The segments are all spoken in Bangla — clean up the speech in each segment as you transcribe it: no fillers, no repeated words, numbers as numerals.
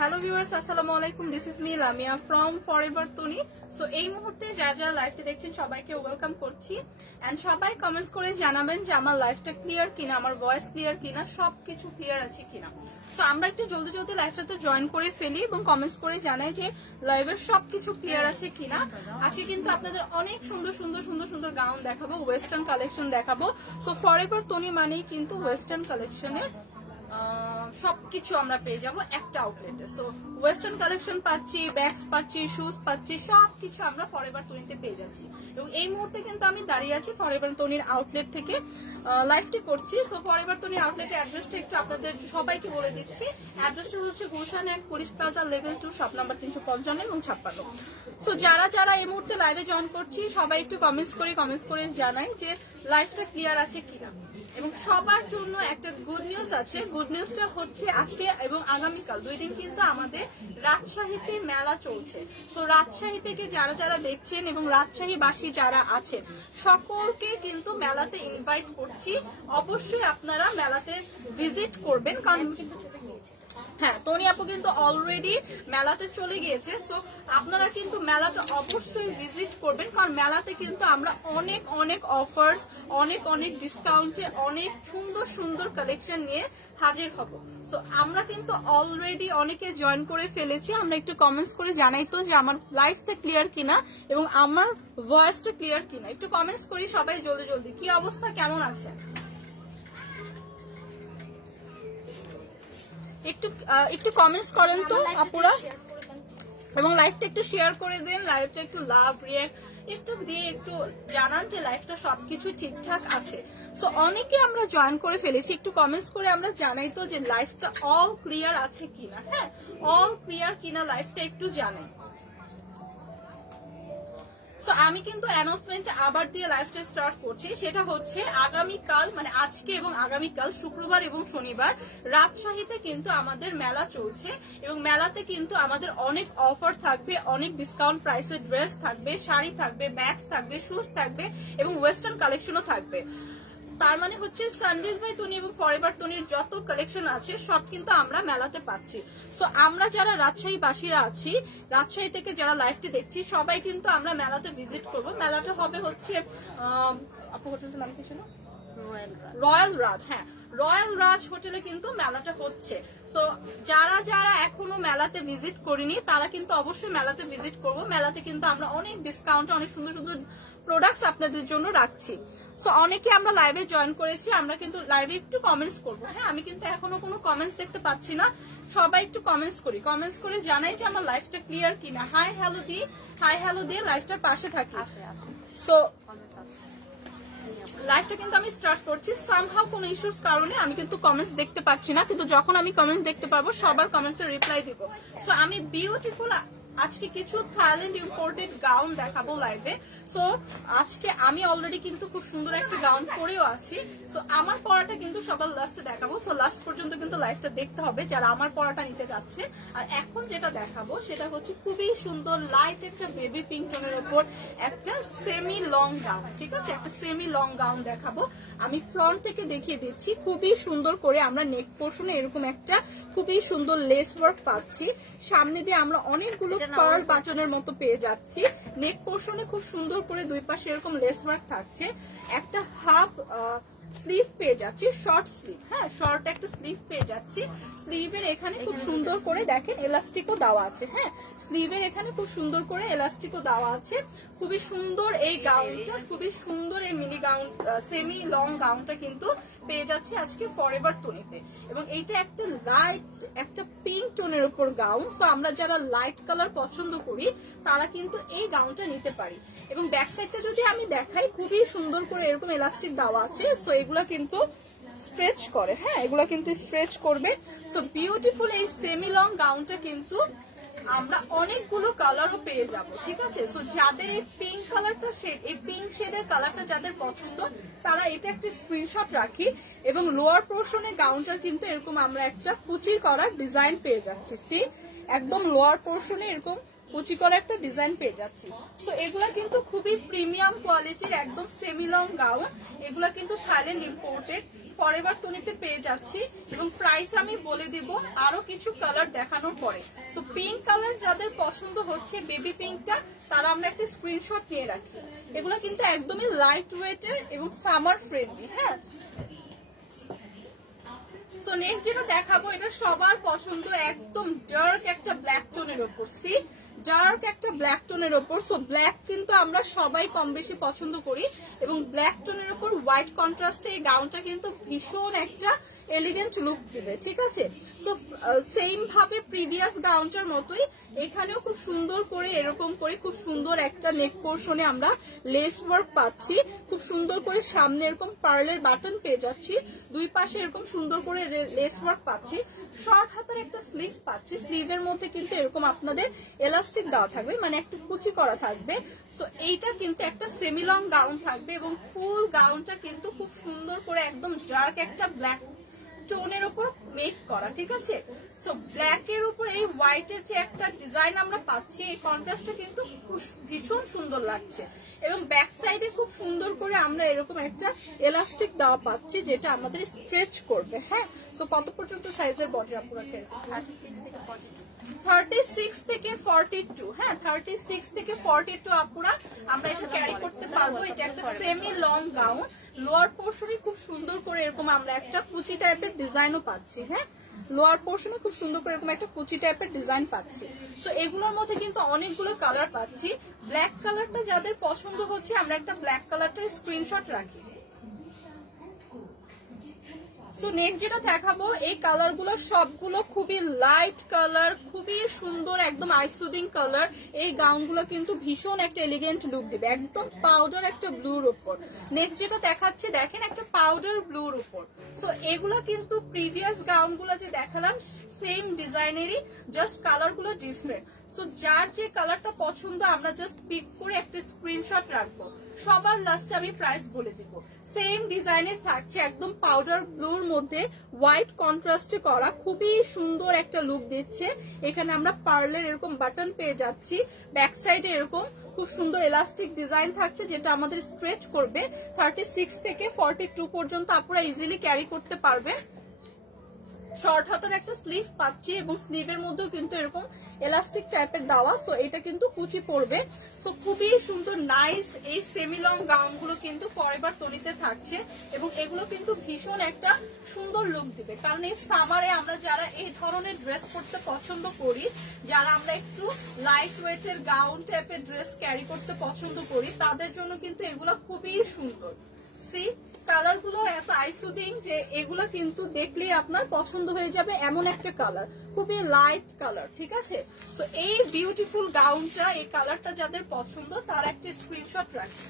হ্যালো ভিউয়ার্স, আসসালামু আলাইকুম। This is me Lamia from forever Toni. So এই মুহূর্তে যারা যারা লাইভটি দেখছেন সবাইকে ওয়েলকাম করছি এন্ড সবাই কমেন্টস করে জানাবেন যে আমার লাইভটা ক্লিয়ার কিনা, আমার ভয়েস ক্লিয়ার কিনা, সবকিছু ক্লিয়ার আছে কিনা। সো আমরা একটু জলদি জলদি লাইভটাতে জয়েন করে ফেলি এবং কমেন্টস করে জানাই যে লাইভের সবকিছু ক্লিয়ার আছে কিনা। আজকে কিন্তু আপনাদের অনেক সুন্দর সুন্দর সুন্দর সুন্দর গাউন দেখাবো, ওয়েস্টার্ন কালেকশন দেখাবো। সো ফরএভার তনি মানেই কিন্তু ওয়েস্টার্ন কালেকশনের সবকিছু আমরা পেয়ে যাবো একটা আউটলেটে। সো ওয়েস্টার্ন কালেকশন পাচ্ছি, ব্যাগস পাচ্ছি, শুজ পাচ্ছি, সবকিছু আমরা ফরএভার তনিতে পেয়ে যাচ্ছি। এবং এই মুহূর্তে কিন্তু আমি দাঁড়িয়ে আছি ফরএভার তনির আউটলেট থেকে লাইভটি করছি। সো ফরএভার তনির আউটলেটের অ্যাড্রেসটা একটু আপনাদের সবাইকে বলে দিচ্ছি। অ্যাড্রেসটা হচ্ছে Gulshan 1 police plaza level 2 shop number 355 এবং 56। সো যারা যারা এই মুহূর্তে লাইভে জয়েন করছি সবাই একটু কমেন্টস করে জানাই যে লাইভটা ক্লিয়ার আছে কিনা। এবং সবার জন্য একটা গুড নিউজ আছে। গুড নিউজটা হচ্ছে আজকে এবং আগামীকাল 2 দিন কিন্তু আমাদের রাজশাহীতে মেলা চলছে। সো রাজশাহী থেকে যারা যারা দেখছেন এবং রাজশাহীবাসী যারা আছেন সকলকে কিন্তু মেলাতে ইনভাইট করছি। অবশ্যই আপনারা মেলাতে ভিজিট করবেন, কারণ হ্যাঁ তনি আপু কিন্তু অলরেডি মেলাতে চলে গিয়েছে। সো আপনারা কিন্তু মেলাটা অবশ্যই ভিজিট করবেন, কারণ মেলাতে কিন্তু আমরা অনেক অনেক অফার্স, অনেক অনেক ডিসকাউন্টে অনেক সুন্দর সুন্দর কালেকশন নিয়ে হাজির হব। সো আমরা কিন্তু অলরেডি অনেকে জয়েন করে ফেলেছি। আমরা একটু কমেন্টস করে জানাই তো যে আমার লাইফটা ক্লিয়ার কিনা এবং আমার ভয়েসটা ক্লিয়ার কিনা। একটু কমেন্টস করি সবাই জলদি জলদি। কি অবস্থা, কেমন আছে? একটু কমেন্টস করেন তো আপুরা, এবং লাইভটা একটু শেয়ার করে দেন। লাইভটা একটু লাভ রিঅ্যাক্ট একটু দিয়ে একটু জানান যে লাইভটা সবকিছু ঠিকঠাক আছে। সো অনেকে আমরা জয়েন করে ফেলেছি, একটু কমেন্টস করে আমরা জানাই তো যে লাইভটা অল ক্লিয়ার আছে কিনা। হ্যাঁ, অল ক্লিয়ার কিনা লাইভটা একটু জানাই। সো আমি কিন্তু অ্যানাউন্সমেন্ট আবার দিয়ে লাইভটা স্টার্ট করছি। সেটা হচ্ছে আগামীকাল, মানে আজকে এবং আগামীকাল শুক্রবার এবং শনিবার রাজশাহীতে কিন্তু আমাদের মেলা চলছে এবং মেলাতে কিন্তু আমাদের অনেক অফার থাকবে, অনেক ডিসকাউন্ট প্রাইসের ড্রেস থাকবে, শাড়ি থাকবে, ব্যাগস থাকবে, শুজ থাকবে এবং ওয়েস্টার্ন কালেকশনও থাকবে। তার মানে হচ্ছে সানডেজ বাই টনি এবং ফরএভার টনির যত কালেকশন আছে সব কিন্তু আমরা মেলাতে পাচ্ছি। সো আমরা যারা রাজশাহীবাসীরা আছি, রাজশাহী থেকে যারা লাইভটি দেখছি সবাই কিন্তু আমরা মেলাতে ভিজিট করব। মেলাটা হবে হচ্ছে আপু হোটেলটার নাম কি ছিল? রয়্যাল রাজ। হ্যাঁ, রয়্যাল রাজ হোটেলে কিন্তু মেলাটা হচ্ছে। সো যারা যারা এখনো মেলাতে ভিজিট করিনি তারা কিন্তু অবশ্যই মেলাতে ভিজিট করবো। মেলাতে কিন্তু আমরা অনেক ডিসকাউন্টে অনেক সুন্দর সুন্দর প্রোডাক্টস আপনাদের জন্য রাখছি। সো অনেকে আমরা লাইভে জয়েন করেছি, আমরা কিন্তু লাইভে একটু কমেন্টস করবো। হ্যাঁ, আমি কিন্তু এখনো কোনো কমেন্টস দেখতে পাচ্ছি না। সবাই একটু কমেন্টস করে জানাই যে আমার লাইভটা ক্লিয়ার কিনা। হাই হ্যালো দিয়ে লাইভটার পাশে থাকি। সো লাইভটা কিন্তু আমি স্টার্ট করছি। সামহাউ কোন ইস্যুর কারণে আমি কিন্তু কমেন্টস দেখতে পাচ্ছি না, কিন্তু যখন আমি কমেন্টস দেখতে পারবো সবার কমেন্টস এর রিপ্লাই দিব। সো আমি বিউটিফুল আজকে কিছু থাইল্যান্ড ইম্পোর্টেড গাউন দেখাবো লাইভে। সো আজকে আমি অলরেডি কিন্তু খুব সুন্দর একটা গাউন পরেও আছি। সো আমার পরাটা কিন্তু সবার লাস্টে দেখাবো। সো লাস্ট পর্যন্ত কিন্তু লাইভটা দেখতে হবে যারা আমার পরাটা নিতে যাচ্ছে। আর এখন যেটা দেখাবো সেটা হচ্ছে খুবই সুন্দর লাইট একটা বেবি পিঙ্ক টোনের উপর একটা সেমি লং গাউন। ঠিক আছে, একটা সেমি লং গাউন দেখাবো। আমি ফ্রন্ট থেকে দেখিয়ে দিচ্ছি। খুবই সুন্দর করে আমরা নেক পোর্শনে এরকম একটা খুবই সুন্দর লেস ওয়ার্ক পাচ্ছি। সামনে দিয়ে আমরা অনেকগুলো পার্ল বাটনের মতো পেয়ে যাচ্ছি। নেক পোর্শনে খুব সুন্দর করে দুই পাশে এরকম লেস ওয়ার্ক থাকছে। একটা হাফ স্লিভ পেয়ে যাচ্ছি, শর্ট স্লিভ। হ্যাঁ, শর্ট একটা স্লিভ পেয়ে যাচ্ছি। স্লিভের এখানে খুব সুন্দর করে দেখেন এলাস্টিকও দেওয়া আছে। হ্যাঁ, স্লিভের এখানে খুব সুন্দর করে এলাস্টিকও দেওয়া আছে। খুবই সুন্দর এই গাউনটা, খুবই সুন্দর এই মিনি গাউন, সেমি লং গাউনটা কিন্তু পেয়ে যাচ্ছে আজকে ফরএভার তনিতে। এবং এইটা একটা লাইট একটা পিঙ্ক টোনের উপর গাউন। সো আমরা যারা লাইট কালার পছন্দ করি তারা কিন্তু এই গাউনটা নিতে পারি। এবং ব্যাক সাইডটা যদি আমি দেখাই, খুবই সুন্দর করে এরকম এলাস্টিক দেওয়া আছে। সো এগুলা কিন্তু স্ট্রেচ করে। হ্যাঁ, এগুলা কিন্তু স্ট্রেচ করবে। সো বিউটিফুল এই সেমি লং গাউনটা কিন্তু আমরা অনেকগুলো কালারও পেয়ে যাব। ঠিক আছে, সো যাদের এই পিঙ্ক কালারটা শেড, এই পিঙ্ক শেডের কালারটা যাদের পছন্দ তারা এটা একটা স্ক্রিনশট রাখি। এবং লোয়ার পোর্শনের গাউনটা কিন্তু এরকম আমরা একটা কুচির করার ডিজাইন পেয়ে যাচ্ছি। সি, একদম লোয়ার পোর্শনে এরকম কুচি করে একটা ডিজাইন পেয়ে যাচ্ছি। তো এগুলা কিন্তু খুবই প্রিমিয়াম কোয়ালিটির একদম সেমি লং গাউন। এগুলা কিন্তু থাইল্যান্ড ইম্পোর্টেড ফরএভার 20-তে পেয়ে যাচ্ছি এবং প্রাইস আমি বলে দিব আরো কিছু কালার দেখানোর পরে। তো পিঙ্ক কালার যাদের পছন্দ হচ্ছে, বেবি পিঙ্কটা, তারা আমরা একটা স্ক্রিনশট নিয়ে রাখি। এগুলো কিন্তু একদমই লাইট ওয়েটের এবং সামার ফ্রেন্ডলি। হ্যাঁ, সো নেক্সট যেটা দেখাবো এটা সবার পছন্দ, একদম ডার্ক একটা ব্ল্যাক টোনের উপর। সি, ডার্ক একটা ব্ল্যাক টোনের উপর। সো ব্ল্যাক কিন্তু আমরা সবাই কম বেশি পছন্দ করি এবং ব্ল্যাক টোনের উপর হোয়াইট কন্ট্রাস্টে এই গাউনটা কিন্তু ভীষণ একটা এলিগেন্ট লুক দিবে। ঠিক আছে, সো সেম ভাবে প্রিভিয়াস গাউনটার মতোই এখানেও খুব সুন্দর করে এরকম করে খুব সুন্দর একটা নেক পোর্শনে আমরা লেস ওয়ার্ক পাচ্ছি। খুব সুন্দর করে সামনে এরকম পার্লের বাটন পেয়ে যাচ্ছি, দুই পাশে এরকম সুন্দর করে লেস ওয়ার্ক পাচ্ছি। শর্ট হাতের একটা স্লিভ পাচ্ছি, স্লিভের মধ্যে কিন্তু এরকম আপনাদের এলাস্টিক দেওয়া থাকবে, মানে একটু কুচি করা থাকবে। সো এইটা কিন্তু একটা সেমি লং গাউন থাকবে এবং ফুল গাউনটা কিন্তু খুব সুন্দর করে একদম ডার্ক একটা ব্ল্যাক টোনের উপর মেক করা। ঠিক আছে, সো ব্ল্যাক এর উপর এই হোয়াইট এর যে একটা ডিজাইন আমরা পাচ্ছি, এই কন্ট্রাস্টটা কিন্তু ভীষণ সুন্দর লাগছে এবং ব্যাক সাইডে খুব সুন্দর করে আমরা এরকম একটা এলাস্টিক দেওয়া পাচ্ছি যেটা আমাদের স্ট্রেচ করবে। হ্যাঁ, সো কত পর্যন্ত সাইজের বডি আপনাকে? 36 থেকে 42। হ্যাঁ, 36 থেকে 42 আপুরা আমরা এটা ক্যারি করতে পারবো। এটা একটা সেমি লং গাউন, লোয়ার পোর্শনে খুব সুন্দর করে এরকম আমরা একটা কুচি টাইপের ডিজাইনও পাচ্ছি। হ্যাঁ, লোয়ার পোর্শনে খুব সুন্দর করে এরকম একটা কুচি টাইপের ডিজাইন পাচ্ছি। তো এগুলোর মধ্যে কিন্তু অনেকগুলো কালার পাচ্ছি। ব্ল্যাক কালারটা যাদের পছন্দ হচ্ছে আমরা একটা ব্ল্যাক কালারটার স্ক্রিনশট রাখি। সো নেক্সট যেটা দেখাবো, এই কালার গুলো সবগুলো খুবই লাইট কালার, খুবই সুন্দর, একদম আইসুদিং কালার। এই গাউন গুলো কিন্তু ভীষণ একটা এলিগেন্ট লুক দিবে, একদম পাউডার একটা ব্লুর উপর। নেক্সট যেটা দেখাচ্ছে দেখেন একটা পাউডার ব্লুর উপর। সো এগুলো কিন্তু প্রিভিয়াস গাউন গুলো যে দেখালাম সেম ডিজাইনেরই, জাস্ট কালার গুলো ডিফারেন্ট। সো যার যে কালারটা পছন্দ আমরা জাস্ট পিক করে একটা স্ক্রিনশট রাখবো। সবার লাস্টে আমি প্রাইস বলে দিব। সেম ডিজাইনের থাকছে, একদম পাউডার ব্লুর মধ্যে হোয়াইট কন্ট্রাস্টে করা, খুবই সুন্দর একটা লুক দিচ্ছে। এখানে আমরা পার্লের এরকম বাটন পেয়ে যাচ্ছি, ব্যাক সাইডে এরকম খুব সুন্দর এলাস্টিক ডিজাইন থাকছে যেটা আমাদের স্ট্রেচ করবে। 36 থেকে 42 পর্যন্ত আপনারা ইজিলি ক্যারি করতে পারবে। শর্ট হাতের একটা স্লিভ পাচ্ছি এবং স্লিভের মধ্যেও কিন্তু এরকম এলাস্টিক টাইপের দেওয়া। সো এটা কিন্তু কুচি পড়বে। সো খুবই সুন্দর নাইস এই সেমি লং গাউন গুলো কিন্তু ফরএভার 20-তে থাকছে এবং এগুলো কিন্তু ভীষণ একটা সুন্দর লুক দিবে। কারণ এই সামারে আমরা যারা এই ধরনের ড্রেস পরতে পছন্দ করি, যারা আমরা একটু লাইট ওয়েটের গাউন টাইপের ড্রেস ক্যারি করতে পছন্দ করি, তাদের জন্য কিন্তু এগুলো খুবই সুন্দর। সি, কালার গুলো এত আইসুদিং যে এগুলো কিন্তু দেখলেই আপনার পছন্দ হয়ে যাবে, এমন একটা কালার, খুবই লাইট কালার। ঠিক আছে, তো এই বিউটিফুল গাউনটা, এই কালারটা যাদের পছন্দ তারা একটা স্ক্রিনশট রাখে।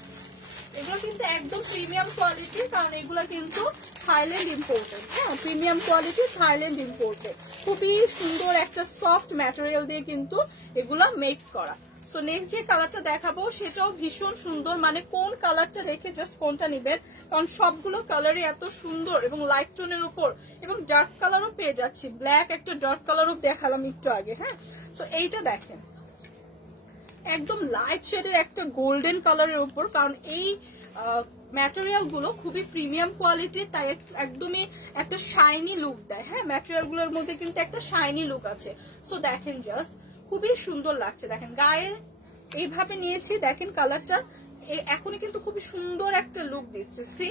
এগুলো কিন্তু একদম প্রিমিয়াম কোয়ালিটি, কারণ এগুলো কিন্তু থাইল্যান্ড ইম্পোর্টেড। হ্যাঁ, প্রিমিয়াম কোয়ালিটি থাইল্যান্ড ইম্পোর্টেড, খুবই সুন্দর একটা সফট ম্যাটেরিয়াল দিয়ে কিন্তু এগুলো মেক করা। সো নেক্সট যে কালারটা দেখাবো সেটাও ভীষণ সুন্দর, মানে কোন কালারটা রেখে জাস্ট কোনটা নিবেন, কারণ সবগুলো কালারই এত সুন্দর এবং লাইট টোনের উপর এবং ডার্ক কালারও পেয়ে যাচ্ছি। ব্ল্যাক একটা ডার্ক কালারও দেখালাম একটু আগে। হ্যাঁ, সো এইটা দেখেন একদম লাইট শেডের একটা গোল্ডেন কালারের উপর, কারণ এই ম্যাটেরিয়াল গুলো খুবই প্রিমিয়াম কোয়ালিটির, তাই একদমই একটা শাইনি লুক দেয়। হ্যাঁ, ম্যাটেরিয়াল গুলোর মধ্যে কিন্তু একটা শাইনি লুক আছে। সো দেখেন জাস্ট খুবই সুন্দর লাগছে। দেখেন গায়ে এইভাবে নিয়েছি, দেখেন কালারটা এখনই কিন্তু খুবই সুন্দর একটা লুক দিচ্ছে। সি,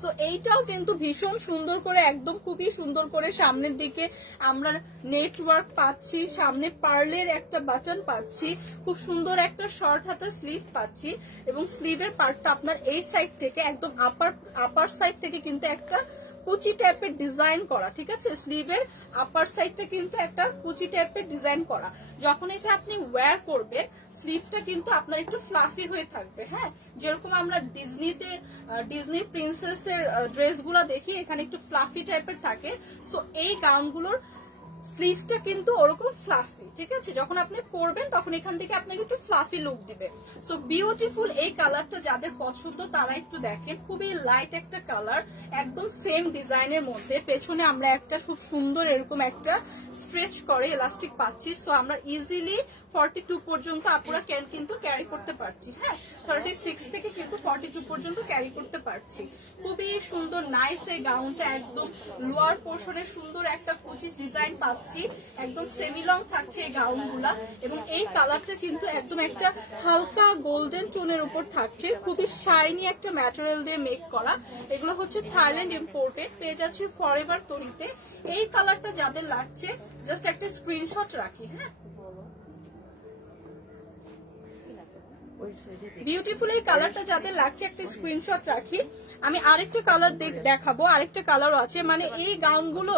সো এইটাও কিন্তু ভীষণ সুন্দর করে একদম খুবই সুন্দর করে সামনের দিকে আমরা নেটওয়ার্ক পাচ্ছি, সামনে পার্লের একটা বাটন পাচ্ছি, খুব সুন্দর একটা শর্ট হাতা স্লিভ পাচ্ছি এবং স্লিভের পার্টটা আপনার এই সাইড থেকে একদম আপার সাইড থেকে কিন্তু একটা কুচি টাইপের ডিজাইন করা। ঠিক আছে, স্লিভের আপার সাইডটা কিন্তু একটা কুচি টাইপের ডিজাইন করা। যখন এটা আপনি ওয়্যার করবেন স্লিভটা কিন্তু আপনার একটু ফ্লাফি হয়ে থাকবে। হ্যাঁ, যেরকম আমরা ডিজনি প্রিন্সেসের ড্রেসগুলো দেখি, এখানে একটু ফ্লাফি টাইপের থাকে। সো এই গাউনগুলোর স্লিভটা কিন্তু ওরকম ফ্লাফি, ঠিক আছে? যখন আপনি পরবেন তখন এখান থেকে আপনাকে একটু ফ্লাফি লুক দিবে। সো বিউটিফুল এই কালারটা যাদের পছন্দ তারা একটু দেখেন, খুবই লাইট একটা কালার, একদম সেম ডিজাইনের মধ্যে। পেছনে আমরা একটা খুব সুন্দর এরকম একটা স্ট্রেচ করে ইলাস্টিক পাচ্ছি। সো আমরা ইজিলি 42 পর্যন্ত আপুরা কিন্তু ক্যারি করতে পারছি। হ্যাঁ, 36 থেকে কিন্তু 42 পর্যন্ত ক্যারি করতে পারছি। খুবই সুন্দর নাইস এই গাউনটা, একদম লোয়ার পোর্শনে সুন্দর একটা কুচিজ ডিজাইন পাচ্ছি, একদম সেমি লং থাকছে এই গাউনগুলা। এবং এই কালারটা কিন্তু একদম একটা হালকা গোল্ডেন টোনের উপর থাকছে, খুবই শাইনি একটা ম্যাটেরিয়াল দিয়ে মেক করা। এগুলো হচ্ছে থাইল্যান্ড ইম্পোর্টেড, পেয়ে যাচ্ছে ফরএভার তৈরিতে। এই কালারটা যাদের লাগছে জাস্ট একটা স্ক্রিনশট রাখি। হ্যাঁ, বিউটিফুল এই কালারটা যাদের লাগছে একটা স্ক্রিনশট রাখি। আমি আরেকটা কালার দেখাবো, আরেকটা কালারও আছে, মানে এই গাউনগুলো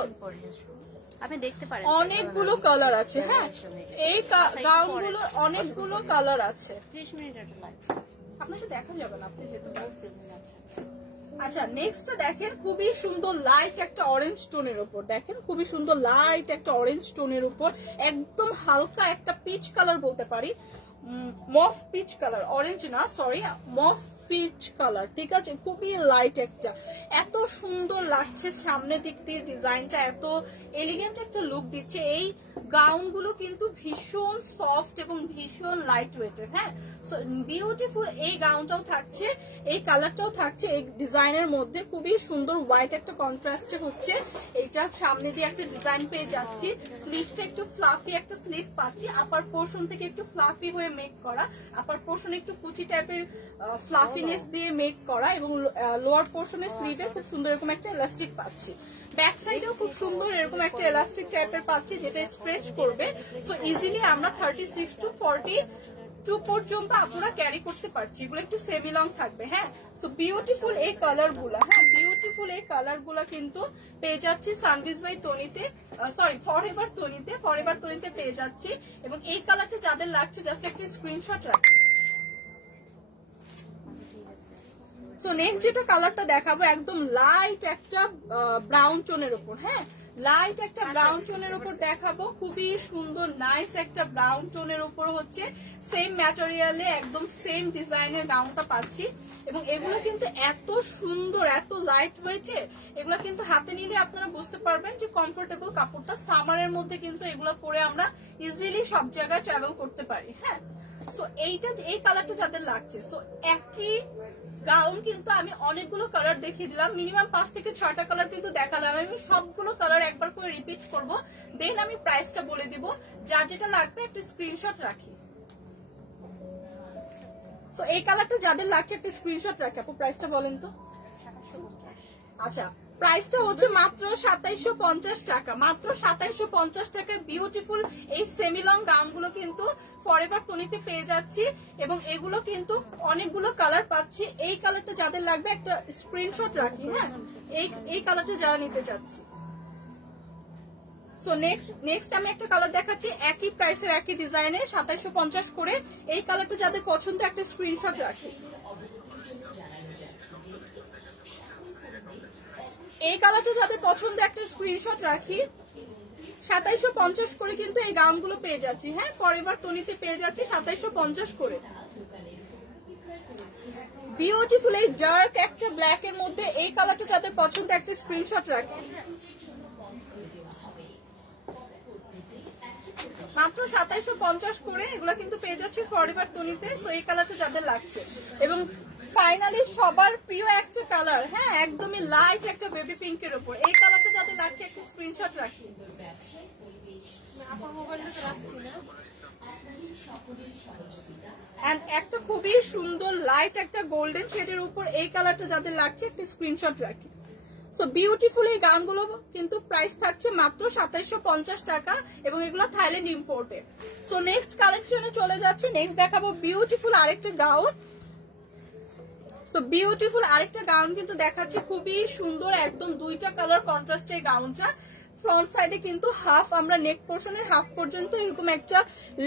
আপনি দেখতে পারেন অনেকগুলো কালার আছে। হ্যাঁ, এই গাউনগুলোর অনেকগুলো কালার আছে। 30 মিনিটের লাগবে, আপনাকে দেখা যাবে না, আপনি যেতে বলছেন। আচ্ছা, নেক্সটটা দেখেন, খুবই সুন্দর লাইট একটা অরেঞ্জ টোনের উপর। দেখেন খুবই সুন্দর লাইট একটা অরেঞ্জ টোনের উপর, একদম হালকা একটা পিচ কালার বলতে পারি, মফ পিচ কালার, অরেঞ্জ না সরি, মফ পিচ কালার, ঠিক আছে? খুবই লাইট একটা, এত সুন্দর লাগছে সামনের দিক দিয়ে ডিজাইনটা, এত এলিগেন্ট একটা লুক দিচ্ছে। এই গাউনগুলো কিন্তু ভীষণ সফট এবং ভীষণ লাইট ওয়েটের। হ্যাঁ, বিউটিফুল এই গাউনটাও থাকছে, এই কালারটাও থাকছে এই ডিজাইনের মধ্যে, খুবই সুন্দর হোয়াইট একটা কন্ট্রাস্টে হচ্ছে। এইটা সামনে দিয়ে একটা ডিজাইন পেয়ে যাচ্ছি, স্লিভটা একটু ফ্লাফি একটা স্লিভ পাচ্ছি, আপার পোর্শন থেকে একটু ফ্লাফি হয়ে মেক করা, আপার পোর্শনে একটু কুচি টাইপের ফ্লাফিনেস দিয়ে মেক করা, এবং লোয়ার পোর্শনের স্লিভে খুব সুন্দর এরকম একটা ইলাস্টিক পাচ্ছি। ব্যাক সাইডেও খুব সুন্দর এরকম একটা ইলাস্টিক টাইপের পাচ্ছি যেটা স্ট্রেচ করবে। সো ইজিলি আমরা 36 to 42 পর্যন্ত আপনারা ক্যারি করতে পারছি। এগুলো একটু সেমি লং থাকবে। হ্যাঁ, সো বিউটিফুল এই কালার গুলা, হ্যাঁ বিউটিফুল এই কালার গুলা কিন্তু পেয়ে যাচ্ছি সানভিজ বাই তনিতে, সরি ফরএভার তনিতে, ফরএভার তনিতে পেয়ে যাচ্ছি। এবং এই কালারটা যাদের লাগছে জাস্ট একটা স্ক্রিনশট রাখি। সো নেক্সট যেটা কালারটা দেখাবো একদম লাইট একটা ব্রাউন টোনের উপর। হ্যাঁ, লাইট একটা ব্রাউন টোনের উপর দেখাবো, খুবই সুন্দর নাইস একটা ব্রাউন টোনের উপর হচ্ছে সেম ম্যাটেরিয়ালে একদম সেম ডিজাইনের গাউনটা পাচ্ছি। এবং এগুলো কিন্তু এত সুন্দর, এত লাইট ওয়েটের, এগুলো কিন্তু হাতে নিলে আপনারা বুঝতে পারবেন যে কমফোর্টেবল কাপড়টা। সামারের মধ্যে কিন্তু এগুলো পরে আমরা ইজিলি সব জায়গায় ট্রাভেল করতে পারি। হ্যাঁ, সো এইটা এই কালারটা যাদের লাগছে, সো একই গাউন কিন্তু আমি অনেকগুলো কালার দেখিয়ে দিলাম, মিনিমাম 5 থেকে 6টা কালার কিন্তু দেখালাম। আমি সবগুলো কালার একবার করে রিপিট করব, দেন আমি প্রাইসটা বলে দিব। যার যেটা লাগবে একটা স্ক্রিনশট রাখি। সো এই কালারটা যাদের লাগছে একটা স্ক্রিনশট রাখি। আপু প্রাইসটা বলেন তো। আচ্ছা, প্রাইসটা হচ্ছে মাত্র 2750 টাকা, মাত্র 2750 টাকায় বিউটিফুল এই সেমি লং গাউনগুলো কিন্তু ফরএভার তনিতে পেয়ে যাচ্ছি। এবং এগুলো কিন্তু অনেকগুলো কালার পাচ্ছি। এই কালারটা যাদের লাগবে একটা স্ক্রিনশট রাখি। হ্যাঁ, এই কালারটা যারা নিতে চাচ্ছি। সো নেক্সট আমি একটা কালার দেখাচ্ছি একই প্রাইসের একই ডিজাইনের 2750 করে। এই কালারটা যাদের পছন্দ একটা স্ক্রিনশট রাখি। এই কালারটা যাদের পছন্দ একটা স্ক্রিনশট রাখি। 2750 করে কিন্তু এই গাউনগুলো পেয়ে যাচ্ছি। হ্যাঁ, ফরএভার তনিতে পেয়ে যাচ্ছি 2750 করে। বিউটিফুল এই ডার্ক একটা ব্ল্যাক এর মধ্যে এই কালারটা যাদের পছন্দ একটা স্ক্রিনশট রাখি। মাত্র 2750 করে এগুলো কিন্তু পেয়ে যাচ্ছে ফরএভার তনিতে। সো এই কালারটা যাদের লাগছে। এবং ফাইনালি সবার প্রিয় একটা কালার, হ্যাঁ একদমই লাইট একটা বেবি পিঙ্কের উপর, এই কালারটা যাদের লাগছে একটা স্ক্রিনশট রাখি। এন্ড একটা খুবই সুন্দর লাইট একটা গোল্ডেন শেডের উপর এই কালারটা যাদের লাগছে একটা স্ক্রিনশট রাখি। সো বিউটিফুল এই গাউনগুলো কিন্তু প্রাইস থাকছে মাত্র 2750 টাকা এবং এগুলো থাইল্যান্ড ইম্পোর্টেড। সো নেক্সট কালেকশনে চলে যাচ্ছি। নেক্সট দেখাবো বিউটিফুল আরেকটা গাউন। সো বিউটিফুল আরেকটা গাউন কিন্তু দেখাচ্ছি, খুবই সুন্দর একদম দুইটা কালার কন্ট্রাস্টের গাউনটা। ফ্রন্ট সাইডে কিন্তু হাফ আমরা নেক পোর্শনের হাফ পর্যন্ত এরকম একটা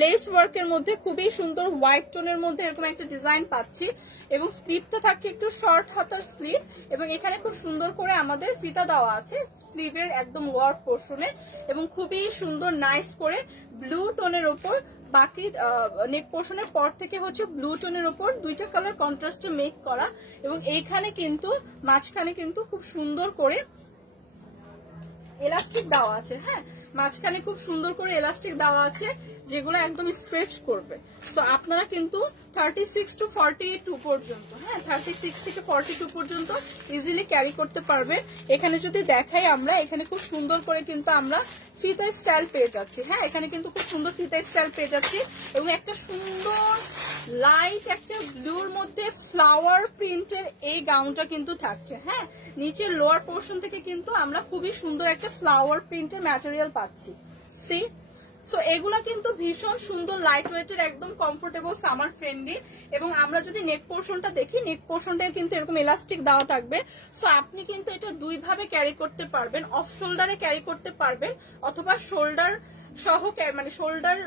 লেস ওয়ার্কের মধ্যে খুবই সুন্দর হোয়াইট টোনের মধ্যে এরকম একটা ডিজাইন পাচ্ছি এবং স্লিভটা থাকছে একটু শর্ট হাতার স্লিভ এবং এখানে খুব সুন্দর করে আমাদের ফিতা দেওয়া আছে স্লিভের একদম ওয়ার্ক পোর্শনে এবং খুবই সুন্দর নাইস করে ব্লু টোনের উপর বাকি নেক পোর্শনের পর থেকে হচ্ছে ব্লু টোনের উপর দুইটা কালার কন্ট্রাস্টে মেক করা এবং এইখানে কিন্তু মাঝখানে কিন্তু খুব সুন্দর করে এলাস্টিক দেওয়া আছে। হ্যাঁ, মাঝখানে খুব সুন্দর করে এলাস্টিক দেওয়া আছে যেগুলো একদম স্ট্রেচ করবে। তো আপনারা কিন্তু 36 to 42 পর্যন্ত, হ্যাঁ 36 থেকে 42 পর্যন্ত ইজিলি ক্যারি করতে পারবে। এখানে যদি দেখাই আমরা, এখানে খুব সুন্দর করে কিন্তু আমরা ফিতা স্টাইল পেয়ে যাচ্ছি। হ্যাঁ, এখানে কিন্তু খুব সুন্দর ফিতা স্টাইল পেয়ে যাচ্ছি এবং একটা সুন্দর লাইট একটা ব্লুর মধ্যে ফ্লাওয়ার প্রিন্টের এই গাউনটা কিন্তু থাকছে। হ্যাঁ, নিচের লোয়ার পোর্শন থেকে কিন্তু আমরা খুবই সুন্দর একটা ফ্লাওয়ার প্রিন্টের ম্যাটেরিয়াল পাচ্ছি। সি সো এগুলা কিন্তু ভীষণ সুন্দর লাইট ওয়েটের একদম কমফোর্টেবল সামার ফ্রেন্ডলি এবং আমরা যদি নেক পোর্শনটা দেখি, নেক পোর্শনটায় কিন্তু এরকম ইলাস্টিক দেওয়া থাকবে। সো আপনি কিন্তু এটা দুই ভাবে ক্যারি করতে পারবেন, অফ শোল্ডারে ক্যারি করতে পারবেন অথবা শোল্ডার সহ মানে শোল্ডার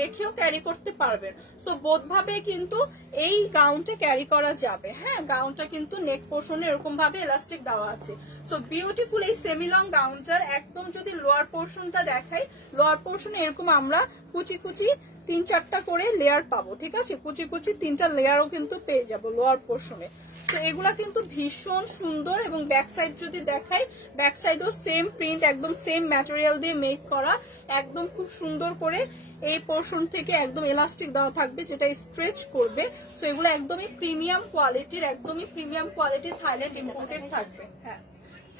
রেখেও ক্যারি করতে পারবেন। সো বোধ ভাবে কিন্তু এই গাউনটা ক্যারি করা যাবে। হ্যাঁ, গাউনটা কিন্তু নেক পোর্শনে এরকম ভাবে ইলাস্টিক দেওয়া আছে। সো বিউটিফুল এই সেমি লং গাউনটার একদম যদি লোয়ার পোর্শনটা দেখাই, লোয়ার পোর্শনে এরকম আমরা কুচি কুচি 3-4টা করে লেয়ার পাবো। ঠিক আছে, কুচি কুচি 3টা লেয়ারও কিন্তু পেয়ে যাবো লোয়ার পোর্শনে। তো এগুলা কিন্তু ভীষণ সুন্দর এবং ব্যাক সাইড যদি দেখাই, ব্যাক সাইডও সেম প্রিন্ট একদম সেম ম্যাটেরিয়াল দিয়ে মেক করা, একদম খুব সুন্দর করে এই পোর্শন থেকে একদম এলাস্টিক দেওয়া থাকবে যেটা স্ট্রেচ করবে। সো এগুলো একদমই প্রিমিয়াম কোয়ালিটির, একদমই প্রিমিয়াম কোয়ালিটির থাইল্যান্ড ইম্পোর্টেড থাকবে। হ্যাঁ,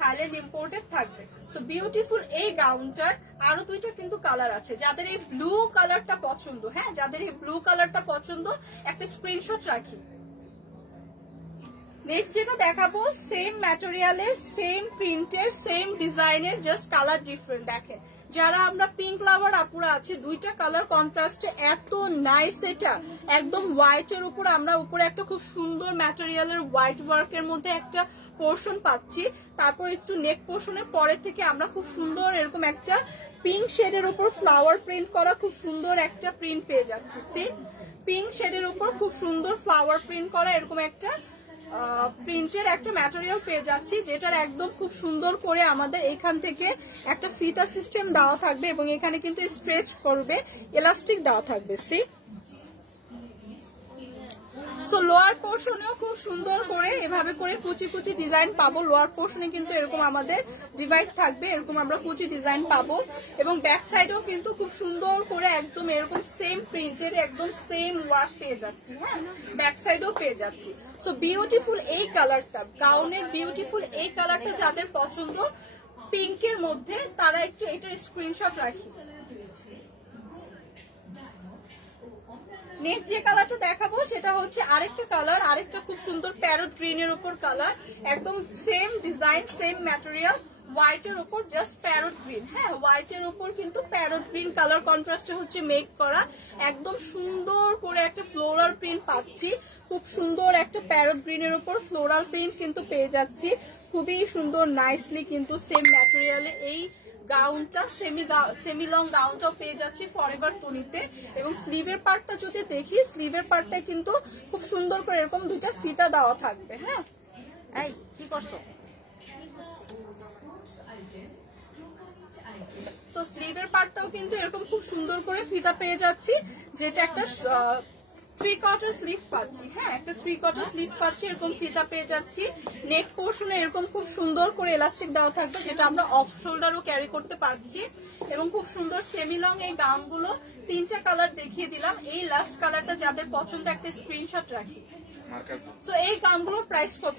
থাইল্যান্ড ইম্পোর্টেড থাকবে। সো বিউটিফুল এই গাউনটার আরো দুইটা কিন্তু কালার আছে। যাদের এই ব্লু কালারটা পছন্দ, হ্যাঁ যাদের এই ব্লু কালারটা পছন্দ, একটা স্ক্রিনশট রাখি। নেক্সট যেটা দেখাবো সেম ম্যাটেরিয়ালের, সেম প্রিন্টের, সেম ডিজাইনের, জাস্ট কালার ডিফারেন্ট। দেখেন যারা আমরা পিঙ্ক লাভার আপুরা আছে, দুইটা কালার কন্ট্রাস্টে এত নাইস। এটা একদম হোয়াইট এর উপর আমরা উপরে একটা খুব সুন্দর ম্যাটেরিয়ালের হোয়াইট ওয়ার্কের মধ্যে একটা পোর্শন পাচ্ছি, তারপর একটু নেক পোর্শনের পরে থেকে আমরা খুব সুন্দর এরকম একটা পিঙ্ক শেডের উপর ফ্লাওয়ার প্রিন্ট করা খুব সুন্দর একটা প্রিন্ট পেয়ে যাচ্ছি। সি পিঙ্ক শেডের উপর খুব সুন্দর ফ্লাওয়ার প্রিন্ট করা এরকম একটা প্রিন্টের একটা ম্যাটেরিয়াল পেয়ে যাচ্ছি, যেটার একদম খুব সুন্দর করে আমাদের এখান থেকে একটা ফিতা সিস্টেম দেওয়া থাকবে এবং এখানে কিন্তু স্ট্রেচ করবে, এলাস্টিক দেওয়া থাকবে। সি সো লোয়ার পোর্শনেও খুব সুন্দর করে এভাবে করে কুচি কুচি ডিজাইন পাবো। লোয়ার পোর্শনে কিন্তু এরকম আমাদের ডিভাইড থাকবে, এরকম আমরা কুচি ডিজাইন পাবো এবং ব্যাক সাইডেও কিন্তু খুব সুন্দর করে একদম এরকম সেম প্রিন্টের একদম সেম ওয়ার্ক পেয়ে যাচ্ছি। হ্যাঁ, ব্যাক সাইডেও পেয়ে যাচ্ছি। সো বিউটিফুল এই কালারটা, গাউনের বিউটিফুল এই কালারটা যাদের পছন্দ পিঙ্কের মধ্যে, তারা একটু এটার স্ক্রিনশট রাখি। নেক্সট যে কালারটা দেখাবো সেটা হচ্ছে আরেকটা কালার, আরেকটা খুব সুন্দর প্যারট গ্রিন এর উপর কালার, একদম same design same material, white এর উপর জাস্ট প্যারট গ্রিন। হ্যাঁ, হোয়াইট এর উপর কিন্তু প্যারট গ্রিন কালার কন্ট্রাস্টে হচ্ছে মেক করা, একদম সুন্দর করে একটা ফ্লোরাল প্রিন্ট পাচ্ছি। খুব সুন্দর একটা প্যারট গ্রিন এর উপর ফ্লোরাল প্রিন্ট কিন্তু পেয়ে যাচ্ছি, খুবই সুন্দর নাইসলি কিন্তু সেম ম্যাটেরিয়ালে এই গাউনটা সেমি লং গাউনটাও পেয়ে যাচ্ছি ফরএভার টুনিতে। এবং স্লিভের পার্টটা যদি দেখি, স্লিভের পার্টটা কিন্তু খুব সুন্দর করে এরকম দুইটা ফিতা দেওয়া থাকবে। হ্যাঁ, এই কি করছো? তো স্লিভের পার্টটাও কিন্তু এরকম খুব সুন্দর করে ফিতা পেয়ে যাচ্ছি, যেটা একটা 3/4 স্লিভ পাচ্ছি। হ্যাঁ, একটা 3/4 স্লিভ পাচ্ছি, এরকম ফিতা পেয়ে যাচ্ছি। নেক পোর্শনে এরকম খুব সুন্দর করে এলাস্টিক দেওয়া থাকবে, যেটা আমরা অফ শোল্ডারও ক্যারি করতে পারছি এবং খুব সুন্দর সেমি লং এই গাউনগুলো 3টা কালার দেখিয়ে দিলাম। এই লাস্ট কালারটা যাদের পছন্দ একটা স্ক্রিনশট রাখি। তো এই গাউনগুলোর প্রাইস কত?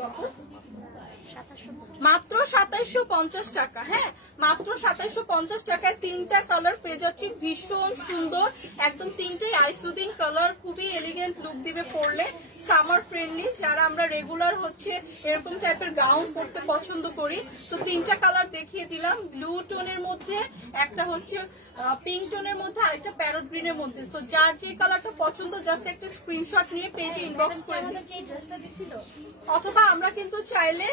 মাত্র 2750 টাকা। হ্যাঁ, মাত্র 2750 টাকায় 3টা কালার পেয়ে যাচ্ছি, ভীষণ সুন্দর একদম 3টাই আই সুদিং কালার, খুবই এলিগেন্ট লুক দিবে পরলে। সামার ফ্রেন্ডলি, যারা আমরা রেগুলার হচ্ছে এরকম টাইপের গাউন পরতে পছন্দ করি। তো তিনটা কালার দেখিয়ে দিলাম, ব্লু টোনের মধ্যে, একটা হচ্ছে পিঙ্ক টোনের মধ্যে, আরেকটা প্যারট গ্রিনের মধ্যে। সো যার যে কালারটা পছন্দ জাস্ট একটা স্ক্রিনশট নিয়ে পেজে ইনবক্স করে দিন, অথবা আমরা কিন্তু চাইলে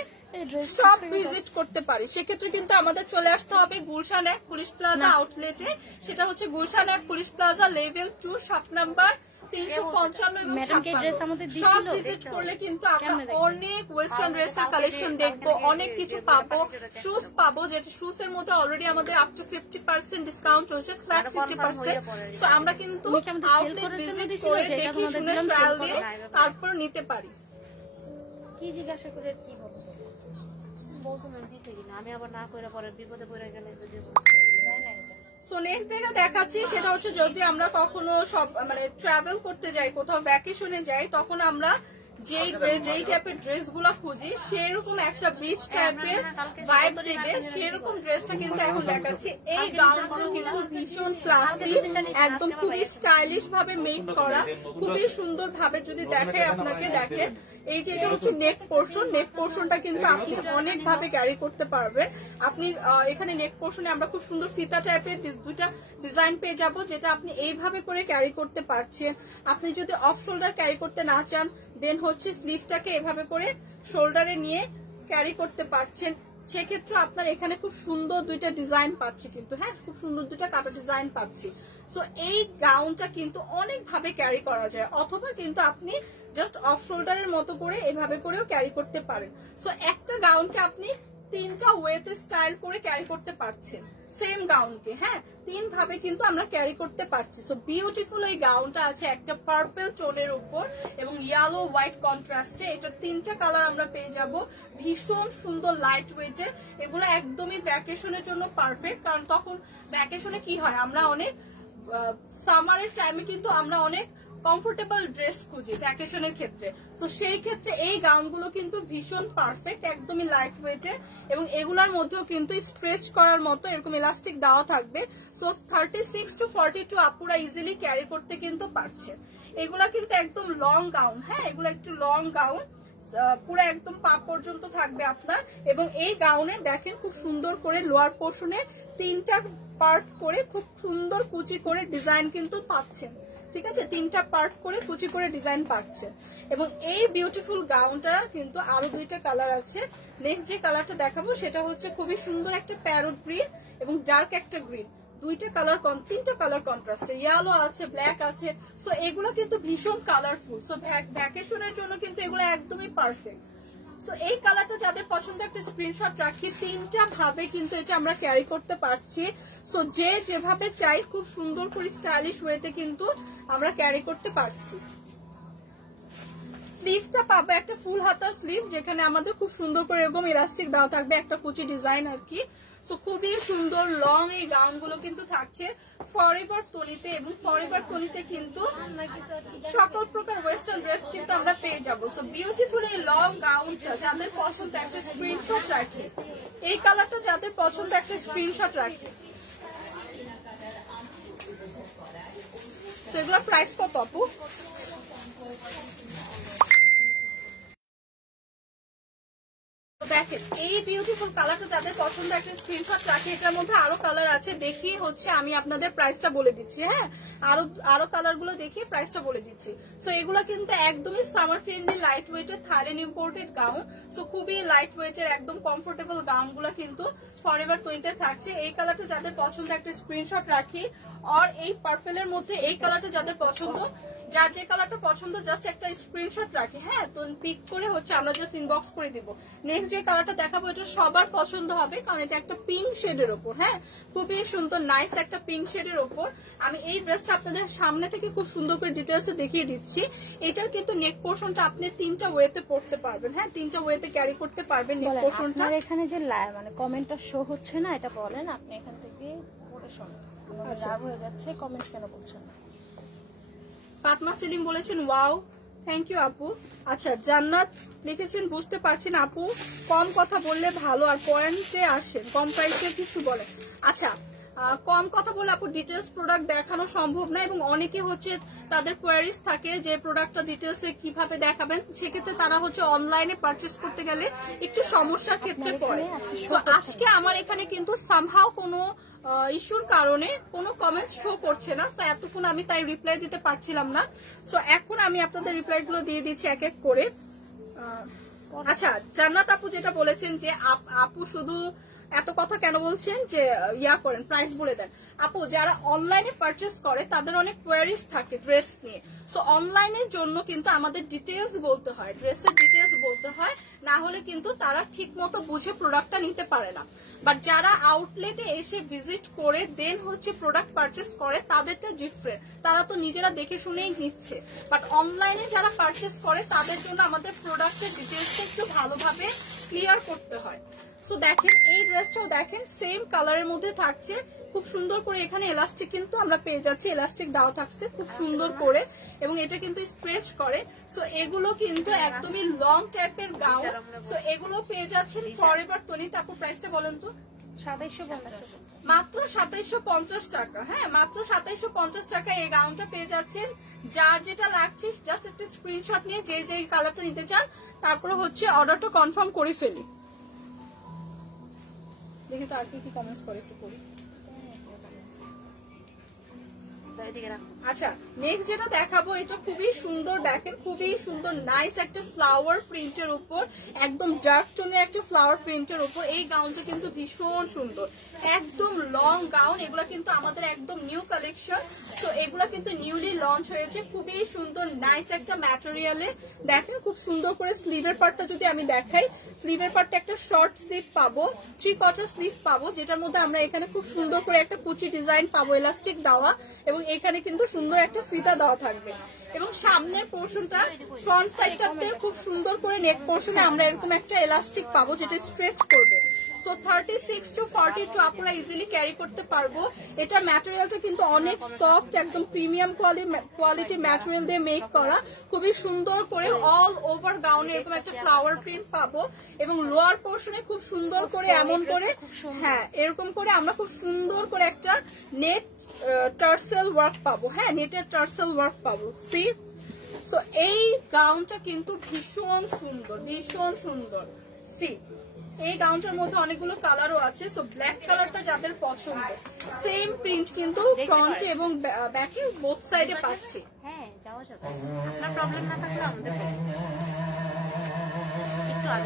সব ভিজিট করতে পারি। সেক্ষেত্রে কিন্তু আমাদের চলে আসতে হবে গুলশান 1 পুলিশ প্লাজা আউটলেটে, সেটা হচ্ছে Gulshan 1 police plaza level 2 shop number 355 এবং 56। সব ভিজিট করলে কিন্তু আমরা অনেক ওয়েস্টার্ন ড্রেসের কালেকশন দেখবো, অনেক কিছু পাবো, শুজ পাবো, যেটা শুজ এর মধ্যে অলরেডি আমাদের আপ টু 50% ডিসকাউন্ট রয়েছে, ফ্ল্যাট 50%। সো আমরা কিন্তু আউটলেট ভিজিট করে দেখে শুনে ট্রায়াল দিয়ে তারপর নিতে পারি। কি জিজ্ঞাসা করে কি বলবো বলতো না দিতে কিনা, আমি আবার না করে পরে বিপদে পড়ে গেলে তো দেব না। সো নেক্সট যেটা দেখাচ্ছি সেটা হচ্ছে যদি আমরা কখনো সব মানে ট্রাভেল করতে যাই, কোথাও ভ্যাকেশনে যাই, তখন আমরা যেই টাইপের ড্রেস গুলো খুঁজি সেরকম একটা বিচ টাইপের ভাইব দেবে, সেরকম ড্রেসটা কিন্তু এখন দেখাচ্ছি। এই গাউনগুলো কিন্তু ভীষণ ক্লাসি, একদম খুবই স্টাইলিশ ভাবে মেক করা, খুবই সুন্দর ভাবে যদি দেখাই আপনাকে, দেখেন এই যে এটা হচ্ছে নেক পোর্শন, নেক পোর্শনটা কিন্তু আপনি অনেক ভাবে ক্যারি করতে পারবেন। আপনি এখানে নেক পোর্শনে আমরা খুব সুন্দর ফিতা টাইপের দুইটা ডিজাইন পেয়ে যাব, যেটা আপনি এইভাবে করে ক্যারি করতে পারছেন। আপনি যদি অফ শোল্ডার ক্যারি করতে না চান, দেন হচ্ছে স্লিভটাকে এভাবে করে শোল্ডারে নিয়ে ক্যারি করতে পারছেন। সেক্ষেত্রে আপনার এখানে খুব সুন্দর দুইটা ডিজাইন পাচ্ছি কিন্তু, হ্যাঁ খুব সুন্দর দুইটা কাটা ডিজাইন পাচ্ছি। সো এই গাউনটা কিন্তু অনেক ভাবে ক্যারি করা যায়, অথবা কিন্তু আপনি জাস্ট অফ শোল্ডারের মতো করে এভাবে করেও ক্যারি করতে পারেন। সো একটা গাউনকে আপনি তিনটা ওয়েতে স্টাইল করে ক্যারি করতে পারছেন, সেম গাউনকে, হ্যাঁ 3 ভাবে কিন্তু আমরা ক্যারি করতে পারছি। সো বিউটিফুল এই গাউনটা আছে একটা পার্পল টোনের উপর এবং ইয়েলো হোয়াইট কন্ট্রাস্টে। এটার 3টা কালার আমরা পেয়ে যাব, ভীষণ সুন্দর লাইট ওয়েটে। এগুলো একদমই ভ্যাকেশনের জন্য পারফেক্ট, কারণ তখন ভ্যাকেশনে কি হয়, আমরা অনেক সামারের টাইমে কিন্তু আমরা অনেক কমফোর্টেবল ড্রেস খুঁজি ভ্যাকেশনের ক্ষেত্রে। তো সেই ক্ষেত্রে এই গাউনগুলো কিন্তু ভীষণ পারফেক্ট, একদমই লাইট ওয়েটের, এবং এগুলোর মধ্যেও কিন্তু স্ট্রেচ করার মতো এরকম ইলাস্টিক দেওয়া থাকবে। সো 36 to 42 আপুরা ইজিলি ক্যারি করতে কিন্তু পারছে। এগুলা কিন্তু একদম লং গাউন, হ্যাঁ এগুলো একটু লং গাউন, পুরো একদম পা পর্যন্ত থাকবে আপনার। এবং এই গাউনের দেখেন খুব সুন্দর করে লোয়ার পোর্শনে 3টা পার্ট করে খুব সুন্দর কুচি করে ডিজাইন কিন্তু পাচ্ছেন, ঠিক আছে, 3টা পার্ট করে কুচি করে ডিজাইন পাচ্ছে। এবং এই বিউটিফুল গাউনটা কিন্তু আরো 2টা কালার আছে। নেক্সট যে কালারটা দেখাবো সেটা হচ্ছে খুবই সুন্দর একটা প্যারট গ্রিন এবং ডার্ক একটা গ্রিন, 2টা কালার 3টা কালার কন্ট্রাস্টে, ইয়েলো আছে, ব্ল্যাক আছে। সো এগুলো কিন্তু ভীষণ কালারফুল, সো ভ্যাকেশনের জন্য কিন্তু এগুলো একদমই পারফেক্ট। সো এই কালারটা যাদের পছন্দ একটা স্ক্রিনশট রাখি, 3টা ভাবে কিন্তু এটা আমরা ক্যারি করতে পারছি। সো যে যেভাবে চাই খুব সুন্দর করে স্টাইলিশ ওয়েতে কিন্তু আমরা ক্যারি করতে পারছি। স্লিভটা পাবে একটা ফুল হাতা স্লিভ, যেখানে আমাদের খুব সুন্দর করে এরকম ইলাস্টিক দেওয়া থাকবে, একটা কুচি ডিজাইন আর কি। সো খুবই সুন্দর লং এই গাউনগুলো কিন্তু থাকছে ফরএভার তনিতে, এবং ফরএভার তনিতে কিন্তু সকল প্রকার ওয়েস্টার্ন ড্রেস কিন্তু আমরা পেয়ে যাবো। সো বিউটিফুল এই লং গাউনটা যাদের পছন্দ একটা স্ক্রিনশট রাখে, এই কালারটা যাদের পছন্দ একটা স্ক্রিনশট রাখে। তো এগুলোর প্রাইস কত আপু? দেখেন এই বিউটিফুল কালারটা যাদের পছন্দ একটা স্ক্রিনশট রাখি, এটার মধ্যে আরো কালার আছে, দেখি হচ্ছে আমি আপনাদের প্রাইসটা বলে দিচ্ছি, হ্যাঁ আরো কালার গুলো দেখি প্রাইসটা বলে দিচ্ছি। সো এগুলো কিন্তু একদমই সামার ফ্রেন্ডলি লাইট ওয়েটের থাইল্যান্ড ইম্পোর্টেড গাউন। সো খুবই লাইট ওয়েটের একদম কমফোর্টেবল গাউন গুলো কিন্তু ফরএভার তৈরিতে থাকছে। এই কালারটা যাদের পছন্দ একটা স্ক্রিনশট রাখি, আর এই পার্পেলের মধ্যে এই কালারটা যাদের পছন্দ, যার যে কালারটা পছন্দ জাস্ট একটা স্ক্রিনশট রাখি, হ্যাঁ তো পিক করে হচ্ছে আমরা জাস্ট ইনবক্স করে দিব। নেক্সট যে কালারটা দেখাবো এটা সবার পছন্দ হবে, কারণ এটা একটা পিঙ্ক শেডের ওপর, হ্যাঁ খুবই সুন্দর নাইস একটা পিঙ্ক শেডের ওপর। আমি এই ড্রেসটা আপনাদের সামনে থেকে খুব সুন্দর করে ডিটেলসে দেখিয়ে দিচ্ছি। এটার কিন্তু নেক পোর্শনটা আপনি 3টা ওয়েতে পড়তে পারবেন, হ্যাঁ 3টা ওয়েতে ক্যারি করতে পারবেন নেক পোর্শনটা। আপনার এখানে যে মানে কমেন্টটা শো হচ্ছে না, এটা বলেন আপনি এখান থেকে পড়ে শোনেন, লাভ হয়ে যাচ্ছে, কমেন্ট কেন বলছেন না? ফাতমা সেলিম বলেছেন ওয়াও, থ্যাংক ইউ আপু। আচ্ছা জান্নাত লিখেছেন বুঝতে পারছেন আপু, কম কথা বললে ভালো আর পয়েন্টে আসেন, কম প্রাইসে কিছু বলেন। আচ্ছা কম কথা বলে আপু ডিটেলস প্রোডাক্ট দেখানো সম্ভব না, এবং অনেকে হচ্ছে তাদের কোয়ারিজ থাকে যে প্রোডাক্টটা ডিটেলসে কিভাবে দেখাবেন, সেক্ষেত্রে তারা হচ্ছে অনলাইনে পারচেস করতে গেলে একটু সমস্যার ক্ষেত্রে পড়ে। তো আজকে আমার এখানে কিন্তু সামহাও কোনো ইস্যুর কারণে কোনো কমেন্টস শো করছে না, তো এতক্ষণ আমি তাই রিপ্লাই দিতে পারছিলাম না। সো এখন আমি আপনাদের রিপ্লাই গুলো দিয়ে দিচ্ছি এক এক করে। আচ্ছা, জান্নাত আপু যেটা বলেছেন যে আপু শুধু এত কথা কেন বলছেন যে ইয়া করেন, প্রাইস বলে দেন। আপু যারা অনলাইনে পারচেস করে তাদের অনেক কোয়ারিজ থাকে ড্রেস নিয়ে, সো অনলাইনের জন্য কিন্তু আমাদের ডিটেলস বলতে হয়, ড্রেসের ডিটেলস বলতে হয়, না হলে কিন্তু তারা ঠিক মতো বুঝে প্রোডাক্টটা নিতে পারে না। বাট যারা আউটলেটে এসে ভিজিট করে দেন হচ্ছে প্রোডাক্ট পারচেস করে তাদেরটা ডিফারেন্ট, তারা তো নিজেরা দেখে শুনেই নিচ্ছে। বাট অনলাইনে যারা পারচেস করে তাদের জন্য আমাদের প্রোডাক্টের ডিটেলসটা একটু ভালোভাবে ক্লিয়ার করতে হয়। সো দেখেন এই ড্রেসটাও দেখেন সেম কালারের মধ্যে থাকছে, খুব সুন্দর করে এখানে এলাস্টিক কিন্তু আমরা পেয়ে যাচ্ছি, এলাস্টিক দেওয়া থাকছে খুব সুন্দর করে, এবং এটা কিন্তু স্ট্রেচ করে। সো এগুলো কিন্তু একদমই লং টাইপের গাউন, সো এগুলো পেয়ে যাচ্ছেন ফরএভার 20। তারপর প্রাইসটা বলেন তো। 2750 মাত্র 2750 টাকা। হ্যাঁ, মাত্র 2750 টাকা এই গাউনটা পেয়ে যাচ্ছেন। যার যেটা লাগছে জাস্ট একটা স্ক্রিনশট নিয়ে যে যে কালারটা নিতে চান তারপরে হচ্ছে অর্ডারটা কনফার্ম করে ফেলি। দেখি তো আর কি কমেন্টস করে একটু করি। আচ্ছা, নেক্সট যেটা দেখাবো এটা খুবই সুন্দর, দেখেন খুবই সুন্দর নাইস একটা ফ্লাওয়ার প্রিন্টের উপর, একদম ডার্ক টোনের একটা ফ্লাওয়ার প্রিন্টের উপর এই গাউনটা কিন্তু ভীষণ সুন্দর, একদম লং গাউন। এগুলো কিন্তু আমাদের একদম নিউ কালেকশন, তো এগুলো কিন্তু নিউলি লঞ্চ হয়েছে, খুবই সুন্দর নাইস একটা ম্যাটেরিয়ালে। দেখেন খুব সুন্দর করে স্লিভের পার্টটা যদি আমি দেখাই, স্লিভের পার্টটা একটা শর্ট স্লিভ পাবো, 3/4 স্লিভ পাবো, যেটার মধ্যে আমরা এখানে খুব সুন্দর করে একটা কুচি ডিজাইন পাবো এলাস্টিক দেওয়া, এবং এখানে কিন্তু সুন্দর একটা ফিতা দেওয়া থাকবে। এবং সামনের পোর্শনটা ফ্রন্ট সাইডটাতে খুব সুন্দর করে নেক পোর্শনে আমরা এরকম একটা এলাস্টিক পাবো যেটা স্ট্রেচ করবে। সো 36 to 42 আপনারা ইজিলি ক্যারি করতে পারবো। এটা ম্যাটেরিয়ালটা কিন্তু অনেক সফট, একদম প্রিমিয়াম কোয়ালিটি ম্যাটেরিয়াল দিয়ে মেক করা, খুবই সুন্দর করে অল ওভার গাউনে এরকম একটা ফ্লাওয়ার প্রিন্ট পাবো, এবং লোয়ার পোর্শনে খুব সুন্দর করে এমন করে, হ্যাঁ এরকম করে আমরা খুব সুন্দর করে একটা নেট টার্সেল ওয়ার্ক পাবো। হ্যাঁ, নেটের টার্সেল ওয়ার্ক পাবো। সি, সো এই গাউনটা কিন্তু ভীষণ সুন্দর, ভীষণ সুন্দর। সি, এই গাউনটার মধ্যে অনেকগুলো কালারও আছে, সো ব্ল্যাক কালারটা যাদের পছন্দ, সেম প্রিন্ট কিন্তু ফ্রন্টে এবং ব্যাকে বোথ সাইডে পাচ্ছি। হ্যাঁ, যাওয়া যাবে, আপনার প্রবলেম না থাকলে আমাদের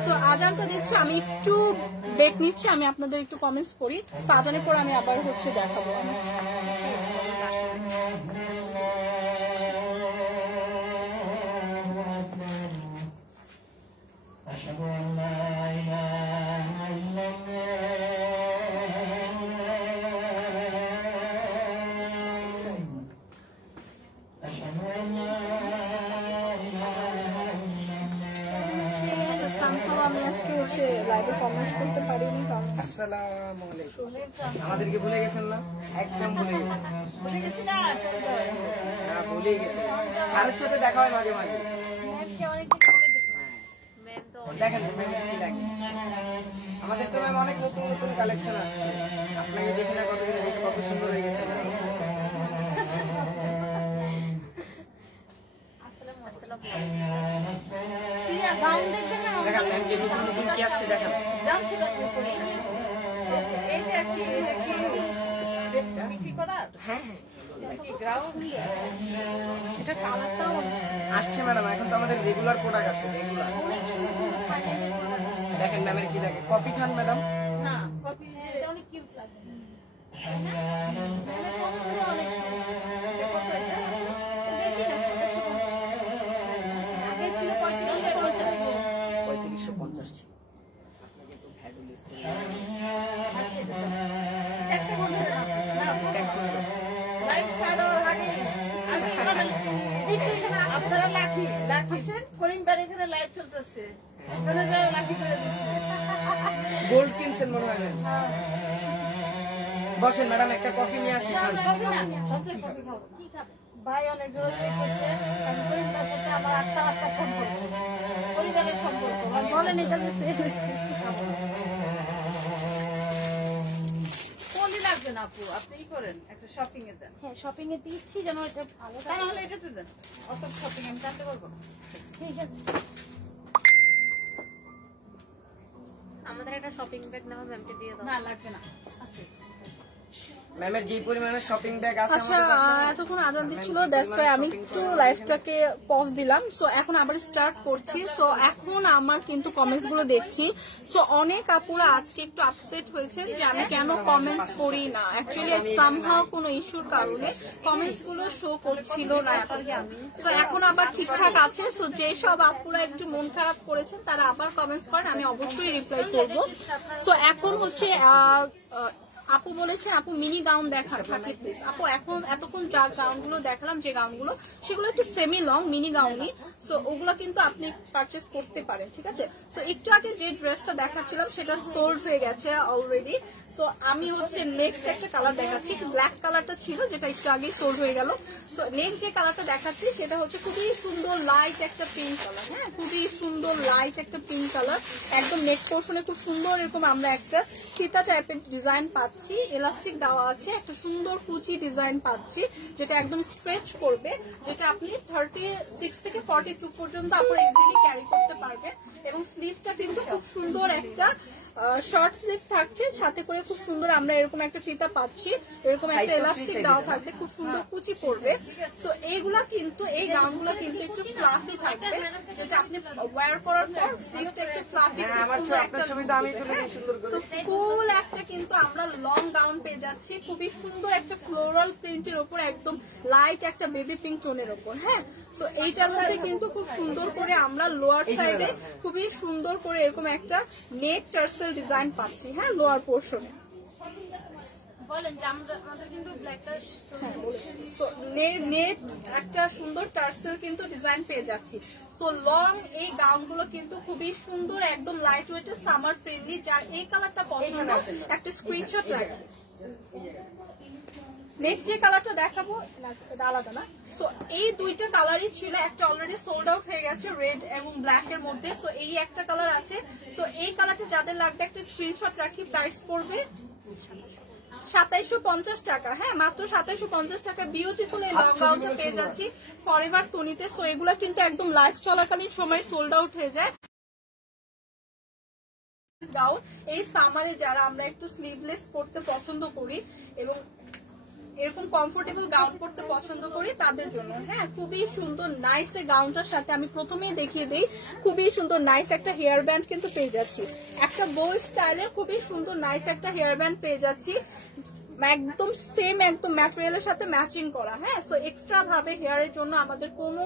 সো আজানটা দিচ্ছি, আমি একটু ব্রেক নিচ্ছি, আমি আপনাদের একটু কমেন্টস করি, তো আজানের পর আমি আবার হচ্ছে দেখাবো। আমাদেরকে ভুলে গেছেন না? একদম ভুলে গেছেন, ভুলে গেছেন। স্যারের সাথে দেখা হয় মাঝে মাঝে। দেখেন কি লাগে, আমাদের তো ম্যাম অনেক নতুন নতুন কালেকশন আসছে, আপনাকে দেখে না কত সুন্দর হয়ে গেছে। দেখেন ম্যাম কি নতুন নতুন কি আসছে, দেখেন আসছে ম্যাডাম, এখন তো আমাদের রেগুলার প্রোডাক্ট আসছে, রেগুলার। দেখেন ম্যামের কি লাগে, কফি খান ম্যাডাম? না, কফি অনেক কিউট লাগে। আপনারা লাকি করিমবার এখানে লাইভ চলতেছে, গোল্ড কিনছেন মনে হয়। বসেন ম্যাডাম, একটা কফি নিয়ে আসি। ভাই অনেক জোর করছে, করিমবার সাথে আমার আত্মা সম্পর্ক, পরিবারের সম্পর্ক। বলেন এটা কলি লাগবে দেন আপু, আপনি কি করেন একটা শপিং এ দেন। হ্যাঁ শপিং এ দিচ্ছি যেন এটা ভালো থাকে। তাহলে এটা তো দেন, অত শপিং আমি জানতে পারবো না। ঠিক আছে, আমাদের একটা শপিং ব্যাগ নাও ম্যামকে দিয়ে দাও। না লাগবে না, আছে। ম্যামের যে পরিমাণে শপিং ব্যাগ আছে আচ্ছা আমাদের বাসায়, এতক্ষণ আজান দিচ্ছিল, দ্যাটস ওয়াই আমি একটু লাইভটাকে পজ দিলাম। সো এখন আবার স্টার্ট করছি। সো এখন আমার কিন্তু কমেন্টস গুলো দেখছি। সো অনেক আপুরা আজকে একটু আপসেট হয়েছে যে আমি কেন কমেন্টস করি না। অ্যাকচুয়ালি সামহাও কোনো ইস্যুর কারণে কমেন্টস গুলো শো করছিল না। সো এখন আবার ঠিকঠাক আছে। সো যেসব আপুরা একটু মন খারাপ করেছেন তারা আবার কমেন্টস করেন, আমি অবশ্যই রিপ্লাই করবো। সো এখন হচ্ছে আপু বলেছেন আপু মিনি গাউন দেখান থাকলে প্লিজ। আপু এখন এতক্ষণ যা গাউনগুলো দেখালাম, যে গাউনগুলো সেগুলো একটু সেমি লং মিনি গাউনই। সো ওগুলো কিন্তু আপনি পারচেস করতে পারেন, ঠিক আছে। সো একটু আগে যে ড্রেসটা দেখাচ্ছিলাম সেটা সোল্ড হয়ে গেছে অলরেডি। সো আমি হচ্ছে নেক্সট একটা কালার দেখাচ্ছি, ব্ল্যাক কালারটা ছিল যেটা একটু আগেই সোল্ড হয়ে গেল। সো নেক্সট যে কালারটা দেখাচ্ছি সেটা হচ্ছে খুবই সুন্দর লাইট একটা পিঙ্ক কালার। হ্যাঁ খুবই সুন্দর লাইট একটা পিঙ্ক কালার, একদম নেক পোর্শনে খুব সুন্দর এরকম আমরা একটা ফিতা টাইপের ডিজাইন পাচ্ছি, এলাস্টিক দেওয়া আছে, একটা সুন্দর কুচি ডিজাইন পাচ্ছি যেটা একদম স্ট্রেচ করবে, যেটা আপনি 36 থেকে 42 পর্যন্ত আপনারা ইজিলি ক্যারি করতে পারবেন। এবং স্লিভটা কিন্তু খুব সুন্দর একটা শর্ট স্লিভ থাকছে, সাথে করে খুব সুন্দর আমরা এরকম একটা ফিতা পাচ্ছি, এরকম একটা এলাস্টিক দেওয়া থাকবে, খুব সুন্দর কুচি পড়বে। তো এইগুলা কিন্তু এই গাউনগুলো কিন্তু একটু ফ্লাফি থাকবে, যেটা আপনি ওয়্যার করার পর স্লিভটা একটু ফ্লাফি ফুল একটা কিন্তু আমরা লং গাউন পেয়ে যাচ্ছি, খুবই সুন্দর একটা ফ্লোরাল প্রিন্টের উপর একদম লাইট একটা বেবি পিঙ্ক টোনের উপর। হ্যাঁ তো এইটার মধ্যে কিন্তু খুব সুন্দর করে আমরা লোয়ার সাইডে খুবই সুন্দর করে এরকম একটা নেট টার্সেল ডিজাইন পাচ্ছি। হ্যাঁ লোয়ার পোর্শনে বলেন যে আমাদের কিন্তু ব্ল্যাকটা নেট একটা সুন্দর টার্সেল কিন্তু ডিজাইন পেয়ে যাচ্ছি। তো লং এই গাউনগুলো কিন্তু খুবই সুন্দর, একদম লাইট ওয়েটের, সামার ফ্রেন্ডলি। যার এই কালারটা পছন্দ একটা স্ক্রিনশট রাখি। নেক্সট যে কালারটা দেখাবো আলাদা না। সো এই দুইটা কালারই ছিল, একটা অলরেডি সোল্ড আউট হয়ে গেছে রেড এবং ব্ল্যাক এর মধ্যে। সো এই একটা কালার আছে। সো এই কালারটা যাদের লাগবে একটা স্ক্রিনশট রাখি। প্রাইস পড়বে 2750 টাকা। হ্যাঁ মাত্র 2750 টাকা বিউটিফুল এই লং গাউনটা পেয়ে যাচ্ছি ফরএভার টনিতে। সো এগুলা কিন্তু একদম লাইভ চলাকালীন সময় সোল্ড আউট হয়ে যায়। গাউন এই সামারে যারা আমরা একটু স্লিভলেস পরতে পছন্দ করি এবং এরকম কমফোর্টেবল গাউন পরতে পছন্দ করি তাদের জন্য। হ্যাঁ খুবই সুন্দর নাইস এই গাউনটার সাথে আমি প্রথমেই দেখিয়ে দিই, খুবই সুন্দর নাইস একটা হেয়ার ব্যান্ড কিন্তু পেয়ে যাচ্ছি, একটা বো স্টাইলের খুবই সুন্দর নাইস একটা হেয়ার ব্যান্ড পেয়ে যাচ্ছি, একদম সেম একদম ম্যাটেরিয়ালের সাথে ম্যাচিং করা। হ্যাঁ সো এক্সট্রা ভাবে হেয়ারের জন্য আমাদের কোনো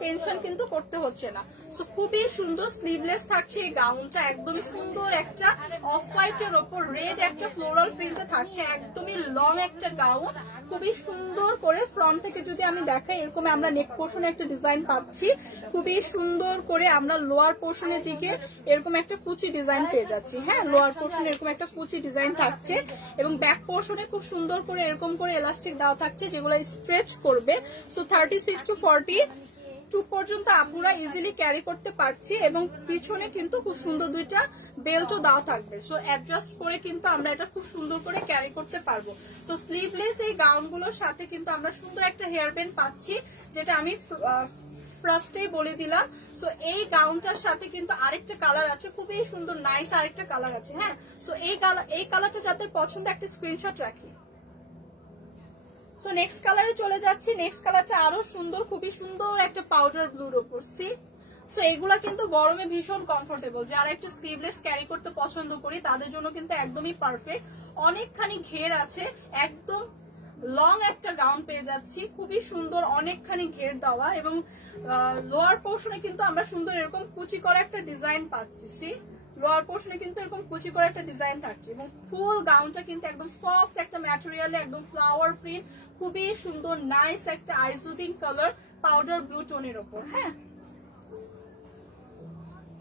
টেনশন কিন্তু করতে হচ্ছে না। সো খুবই সুন্দর স্লিভলেস থাকছে এই গাউনটা, একদমই সুন্দর একটা অফ হোয়াইটের ওপর রেড একটা ফ্লোরাল প্রিন্টে থাকছে, একদমই লং একটা গাউন, খুবই সুন্দর করে ফ্রন্ট থেকে যদি আমি দেখাই এরকম আমরা নেক পোর্শনে একটা ডিজাইন পাচ্ছি, খুবই সুন্দর করে আমরা লোয়ার পোর্শনের দিকে এরকম একটা কুচি ডিজাইন পেয়ে যাচ্ছি। হ্যাঁ লোয়ার পোর্শনে এরকম একটা কুচি ডিজাইন থাকছে এবং ব্যাক পোর্শনে খুব সুন্দর করে এরকম করে এলাস্টিক দেওয়া থাকছে যেগুলো স্ট্রেচ করবে। সো 36 to 42 পর্যন্ত আপুরা ইজিলি ক্যারি করতে পারছি এবং পিছনে কিন্তু খুব সুন্দর দুইটা বেল্টও দেওয়া থাকবে। সো অ্যাডজাস্ট করে কিন্তু আমরা এটা খুব সুন্দর করে ক্যারি করতে পারবো। সো স্লিভলেস এই গাউনগুলোর সাথে কিন্তু আমরা সুন্দর একটা হেয়ার ব্যান্ড পাচ্ছি, যেটা আমি ফার্স্টেই বলে দিলাম। সো এই গাউনটার সাথে কিন্তু আরেকটা কালার আছে, খুবই সুন্দর নাইস আরেকটা কালার আছে। হ্যাঁ সো এই কালারটা যাদের পছন্দ একটা স্ক্রিনশট রাখি। সো নেক্সট কালারে চলে যাচ্ছি। নেক্সট কালারটা আরো সুন্দর, খুবই সুন্দর একটা পাউডার ব্লুর উপর। সি সো এগুলা কিন্তু গরমে ভীষণ কমফোর্টেবল, যারা একটু স্লিভলেস ক্যারি করতে পছন্দ করি তাদের জন্য কিন্তু একদমই পারফেক্ট। অনেকখানি ঘের আছে, একদম লং একটা গাউন পেয়ে যাচ্ছি, খুবই সুন্দর অনেকখানি ঘের দেওয়া এবং লোয়ার পোর্শনে কিন্তু আমরা সুন্দর এরকম কুচি করা একটা ডিজাইন পাচ্ছি। সি লোয়ার পোর্শনে কিন্তু এরকম কুচি করে একটা ডিজাইন থাকছে এবং ফুল গাউনটা কিন্তু একদম সফট একটা ম্যাটেরিয়ালে একদম ফ্লাওয়ার প্রিন্ট, খুবই সুন্দর নাইস একটা আইজুদিং কালার পাউডার ব্লু টোনের ওপর। হ্যাঁ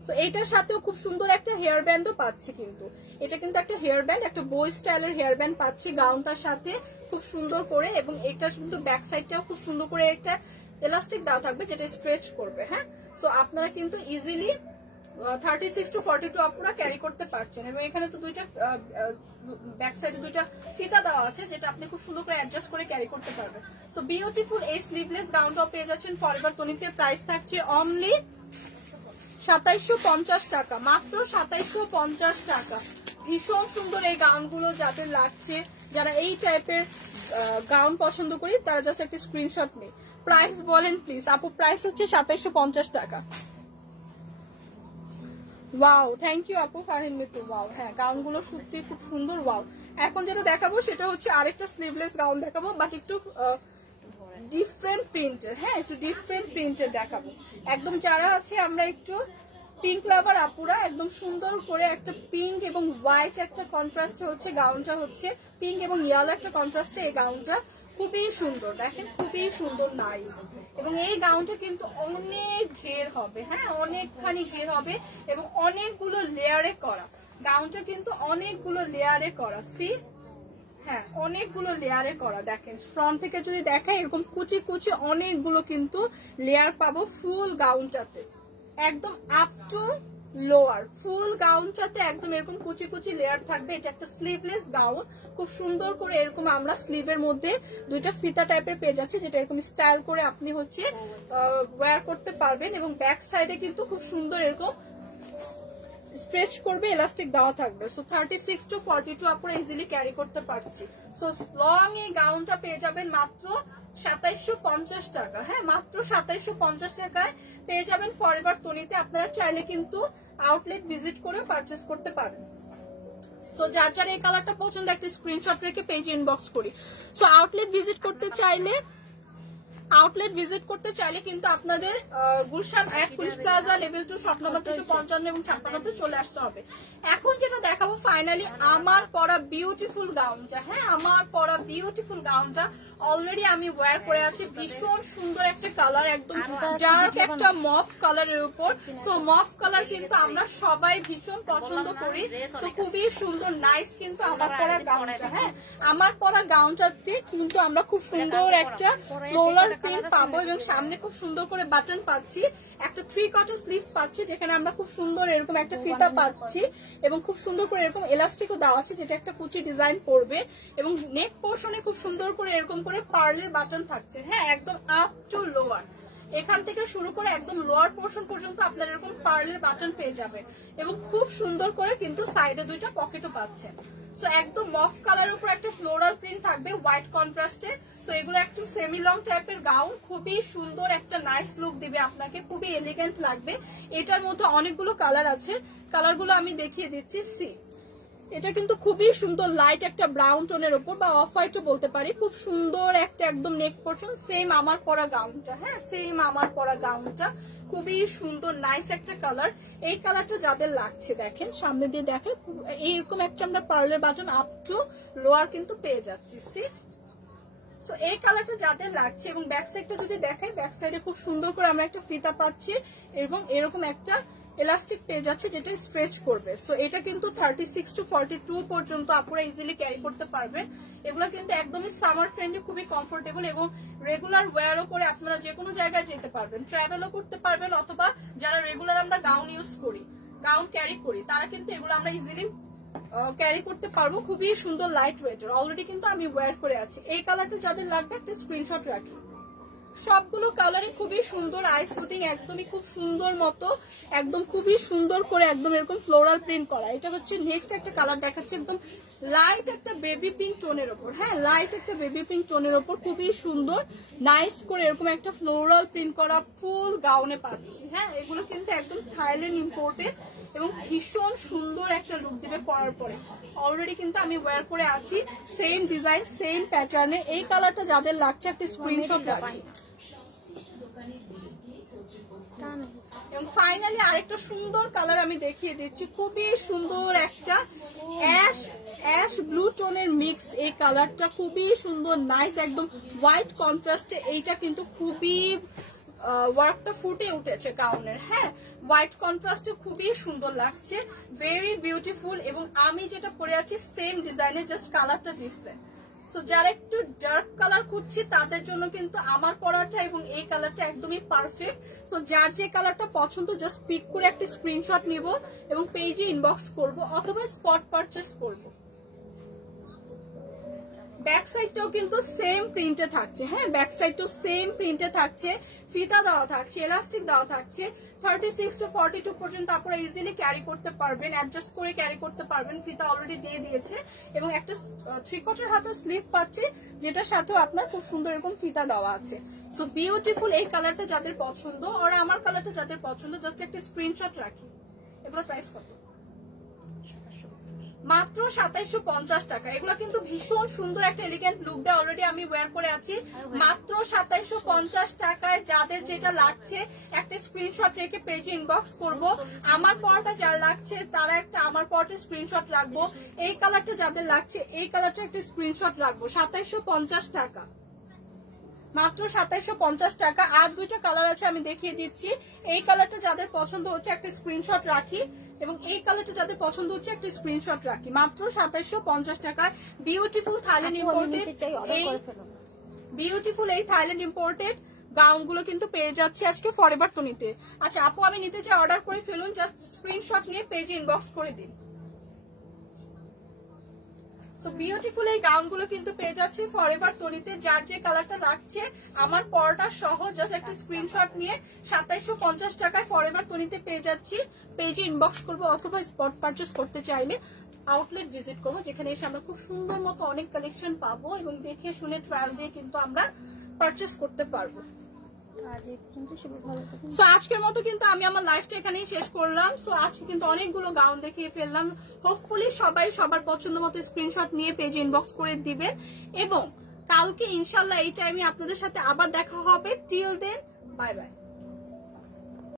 তো এইটার সাথেও খুব সুন্দর একটা হেয়ার ব্যান্ডও পাচ্ছি, কিন্তু এটা কিন্তু একটা হেয়ার ব্যান্ড, একটা বো স্টাইলের হেয়ার ব্যান্ড পাচ্ছি গাউনটার সাথে খুব সুন্দর করে এবং এটা কিন্তু ব্যাক সাইডটাও খুব সুন্দর করে একটা এলাস্টিক দেওয়া থাকবে যেটা স্ট্রেচ করবে। হ্যাঁ সো আপনারা কিন্তু ইজিলি 36 to 42 আপুরা ক্যারি করতে পারছেন। এবং এখানে তো দুইটা ব্যাক সাইডে দুইটা ফিতা দেওয়া আছে, যেটা আপনি খুব সুন্দর করে অ্যাডজাস্ট করে ক্যারি করতে পারবেন। সো বিউটিফুল এই স্লিভলেস গাউনটাও পেয়ে যাচ্ছেন ফরএভার তনিতে। প্রাইস থাকছে অনলি 2750 টাকা, মাত্র 2750 টাকা। ভীষণ সুন্দর এই গাউনগুলো যাদের লাগছে, যারা এই টাইপের গাউন পছন্দ করি তারা জাস্ট একটা স্ক্রিনশট নেই। প্রাইস বলেন প্লিজ আপু। প্রাইস হচ্ছে 2750 টাকা। ওয়াও, থ্যাংক ইউ আপু ফারহিন মিতু। ওয়াও, হ্যাঁ গাউনগুলো সত্যি খুব সুন্দর। ওয়াও, এখন যেটা দেখাবো সেটা হচ্ছে আরেকটা স্লিভলেস গাউন দেখাবো, বাট একটু ডিফারেন্ট প্রিন্টের। হ্যাঁ, একটু ডিফারেন্ট প্রিন্টের দেখাবো। একদম যারা আছে আমরা একটু পিঙ্ক লাভার আপুরা, একদম সুন্দর করে একটা পিঙ্ক এবং হোয়াইট একটা কন্ট্রাস্টে হচ্ছে গাউনটা, হচ্ছে পিঙ্ক এবং ইয়েলো একটা কন্ট্রাস্টে এই গাউনটা খুবই সুন্দর। দেখেন খুবই সুন্দর, নাইস। এবং এই গাউনটা কিন্তু অনেক ঘের হবে, হ্যাঁ অনেকখানি ঘের হবে এবং অনেকগুলো লেয়ারে করা। গাউনটা কিন্তু অনেকগুলো লেয়ারে করা, সি হ্যাঁ অনেকগুলো লেয়ারে করা। দেখেন ফ্রন্ট থেকে যদি দেখায় এরকম কুচি কুচি অনেকগুলো কিন্তু লেয়ার পাবো ফুল গাউনটাতে, একদম আপ টু লোয়ার ফুল গাউনটাতে একদম এরকম কুচি কুচি লেয়ার থাকবে। এটা একটা স্লিভলেস গাউন, খুব সুন্দর করে এরকম আমরা স্লিভের মধ্যে দুইটা ফিতা টাইপের পেয়ে যাচ্ছে, যেটা এরকম স্টাইল করে আপনি হচ্ছে ওয়্যার করতে পারবেন। এবং ব্যাক সাইডে কিন্তু খুব সুন্দর এরকম স্ট্রেচ করবে, এলাস্টিক দেওয়া থাকবে। সো 36 to 42 আপনারা ইজিলি ক্যারি করতে পারছি। সো লং এই গাউনটা পেয়ে যাবেন মাত্র 2750 টাকা। হ্যাঁ, মাত্র 2750 টাকায় পেয়ে যাবেন ফরএভার তনিতে। আপনারা চাইলে কিন্তু আউটলেট ভিজিট করে পারচেজ করতে পারেন। সো যার যার এই কালারটা পছন্দ একটা স্ক্রিনশট রেখে পেজ ইনবক্স করি। সো আউটলেট ভিজিট করতে চাইলে কিন্তু আপনাদের গুলশান এক police plaza level 2 shop number 255 এবং 56 চলে আসতে হবে। এখন যেটা দেখাবো ফাইনালি আমার পরা বিউটিফুল গাউনটা। হ্যাঁ, আমার পরা বিউটিফুল গাউনটা অলরেডি আমি ওয়্যার করে আছি। ভীষণ সুন্দর একটা কালার, একদম ডার্ক একটা মফ কালারের উপর। সো মফ কালার কিন্তু আমরা সবাই ভীষণ পছন্দ করি। তো খুবই সুন্দর নাইস কিন্তু আমার পরা গাউনটা। হ্যাঁ, আমার পরা গাউনটাতে কিন্তু আমরা খুব সুন্দর একটা ফ্লোরাল প্রিন্ট পাবো এবং সামনে খুব সুন্দর করে বাটন পাচ্ছি, একটা 3/4 স্লিভ পাচ্ছি, যেখানে আমরা খুব সুন্দর এরকম একটা ফিতা পাচ্ছি এবং খুব সুন্দর করে এরকম এলাস্টিকও দেওয়া আছে, যেটা একটা কুচি ডিজাইন পড়বে। এবং নেক পোর্শনে খুব সুন্দর করে এরকম করে পার্লের বাটন থাকছে। হ্যাঁ, একদম আপ টু লোয়ার, এখান থেকে শুরু করে একদম লোয়ার পোর্শন পর্যন্ত আপনার এরকম পার্লের বাটন পেয়ে যাবেন। এবং খুব সুন্দর করে কিন্তু সাইডে দুইটা পকেটও পাচ্ছেন। সো একদম মফ কালারের উপর একটা ফ্লোরাল প্রিন্ট থাকবে হোয়াইট কন্ট্রাস্টে। সো এগুলো একটু সেমি লং টাইপের গাউন, খুবই সুন্দর একটা নাইস লুক দিবে আপনাকে, খুবই এলিগেন্ট লাগবে। এটার মধ্যে অনেকগুলো কালার আছে, কালারগুলো আমি দেখিয়ে দিচ্ছি। সি, এটা কিন্তু খুবই সুন্দর লাইট একটা ব্রাউন টোনের উপর বা অফ হোয়াইটও বলতে পারি। খুব সুন্দর একটা একদম নেক পোর্শন, সেম আমার পরা গাউনটা। হ্যাঁ, সেম আমার পরা গাউনটা, খুবই সুন্দর নাইস একটা কালার। এই কালারটা যাদের লাগছে দেখেন, সামনে দিয়ে দেখেন এইরকম একটা আমরা পার্লের বাটন আপ টু লোয়ার কিন্তু পেয়ে যাচ্ছি। সি, সো এই কালারটা যাদের লাগছে এবং ব্যাক সাইডটা যদি দেখাই, ব্যাক সাইডে খুব সুন্দর করে আমরা একটা ফিতা পাচ্ছি এবং এরকম একটা এলাস্টিক পেয়ে যাচ্ছে যেটা স্ট্রেচ করবে। সো এটা কিন্তু 36 to 42 পর্যন্ত আপনারা ইজিলি ক্যারি করতে পারবেন। এগুলো কিন্তু একদমই সামার ফ্রেন্ডলি, খুবই কমফোর্টেবল এবং রেগুলার ওয়্যারও করে আপনারা যে কোনো জায়গায় যেতে পারবেন, ট্রাভেলও করতে পারবেন, অথবা যারা রেগুলার আমরা গাউন ইউজ করি, গাউন ক্যারি করি, তারা কিন্তু এগুলো আমরা ইজিলি ক্যারি করতে পারবো। খুবই সুন্দর লাইট ওয়েটের, অলরেডি কিন্তু আমি ওয়্যার করে আছি। এই কালারটা যাদের লাগবে একটা স্ক্রিনশট রাখি। সবগুলো কালারই খুবই সুন্দর, আই সুদিং, একদমই খুব সুন্দর মতো, একদম খুবই সুন্দর করে একদম এরকম ফ্লোরাল প্রিন্ট করা। এটা হচ্ছে নেক্সট একটা কালার দেখাচ্ছে, একদম লাইট একটা বেবি পিঙ্ক টোনের ওপর। হ্যাঁ, লাইট একটা বেবি পিঙ্ক টোনের ওপর খুবই সুন্দর নাইস করে এরকম একটা ফ্লোরাল প্রিন্ট করা ফুল গাউনে পাচ্ছি। হ্যাঁ, এগুলো কিন্তু একদম থাইল্যান্ড ইম্পোর্টেড এবং ভীষণ সুন্দর একটা লুক দিবে পরার পরে। অলরেডি কিন্তু আমি ওয়্যার করে আছি, সেম ডিজাইন সেম প্যাটার্নে। এই কালারটা যাদের লাগছে একটা স্ক্রিনশট রাখি। এবং ফাইনালি আরেকটা সুন্দর কালার আমি দেখিয়ে দিচ্ছি, খুবই সুন্দর একটা অ্যাশ ব্লু টোনের মিক্স। এই কালারটা খুবই সুন্দর নাইস, একদম হোয়াইট কন্ট্রাস্টে। এইটা কিন্তু খুবই ওয়ার্কটা ফুটে উঠেছে গাউনের। হ্যাঁ, হোয়াইট কন্ট্রাস্টে খুবই সুন্দর লাগছে, ভেরি বিউটিফুল। এবং আমি যেটা পরে আছি সেম ডিজাইনের, জাস্ট কালারটা ডিফারেন্ট। সো যারা একটু ডার্ক কালার খুঁজছি তাদের জন্য কিন্তু আমার পরাটা এবং এই কালারটা একদমই পারফেক্ট। সো যার যে কালারটা পছন্দ জাস্ট পিক করে একটা স্ক্রিনশট নিব এবং পেজে ইনবক্স করব অথবা স্পট পারচেস করব। ব্যাক সাইডটাও কিন্তু সেম প্রিন্টে থাকছে, হ্যাঁ ব্যাক সাইডটাও সেম প্রিন্টে থাকছে, ফিতা দেওয়া থাকছে, ইলাস্টিক দেওয়া থাকছে। 36 to 42 পর্যন্ত আপনারা ইজিলি ক্যারি করতে পারবেন, অ্যাডজাস্ট করে ক্যারি করতে পারবেন। ফিতা অলরেডি দিয়ে দিয়েছে এবং একটা 3/4 হাতের স্লিভ পাচ্ছে, যেটার সাথেও আপনার খুব সুন্দর এরকম ফিতা দেওয়া আছে। সো বিউটিফুল এই কালারটা যাদের পছন্দ আর আমার কালারটা যাদের পছন্দ জাস্ট একটা স্ক্রিনশট রাখি। এগুলো প্রাইস কত? মাত্র 2750 টাকা। এগুলো কিন্তু ভীষণ সুন্দর একটা এলিগেন্ট লুক দেয়, অলরেডি আমি ওয়্যার করে আছি। মাত্র 2750 টাকায় যাদের যেটা লাগছে একটা স্ক্রিনশট রেখে পেজে ইনবক্স করব। আমার পরটা যার লাগছে তারা একটা আমার পরটা স্ক্রিনশট রাখবো, এই কালারটা যাদের লাগছে এই কালারটা একটা স্ক্রিনশট রাখবো। 2750 টাকা, মাত্র 2750 টাকা। আর দুইটা কালার আছে আমি দেখিয়ে দিচ্ছি। এই কালারটা যাদের পছন্দ হচ্ছে একটা স্ক্রিনশট রাখি এবং এই কালারটা যাদের পছন্দ হচ্ছে একটা স্ক্রিনশট রাখি। মাত্র 2750 টাকায় বিউটিফুল থাইল্যান্ড ইম্পোর্টেড এই থাইল্যান্ড ইম্পোর্টেড গাউন গুলো কিন্তু পেয়ে যাচ্ছে আজকে ফরএভার তনিতে। আচ্ছা আপু আমি নিতে চাই, অর্ডার করে ফেলুন, জাস্ট স্ক্রিনশট নিয়ে পেজে ইনবক্স করে দিন। সো বিউটিফুল এই গাউনগুলো কিন্তু পেয়ে যাচ্ছে ফরএভার তনিতে। যার যে কালারটা লাগছে আমার পরটা সহ জাস্ট একটা স্ক্রিনশট নিয়ে 2750 টাকায় ফরএভার তনিতে পেয়ে যাচ্ছি। পেজে ইনবক্স করবো অথবা স্পট পারচেস করতে চাইলে আউটলেট ভিজিট করবো, যেখানে এসে আমরা খুব সুন্দর মতো অনেক কালেকশন পাবো এবং দেখে শুনে ট্রায়াল দিয়ে কিন্তু আমরা পারচেস করতে পারবো। সো আজকের মতো কিন্তু আমি আমার লাইফটা এখানেই শেষ করলাম। সো আজকে কিন্তু অনেকগুলো গাউন দেখিয়ে ফেললাম। হোপফুলি সবাই সবার পছন্দ মতো স্ক্রিনশট নিয়ে পেজে ইনবক্স করে দিবেন এবং কালকে ইনশাল্লাহ এই টাইমে আপনাদের সাথে আবার দেখা হবে। Till then bye by.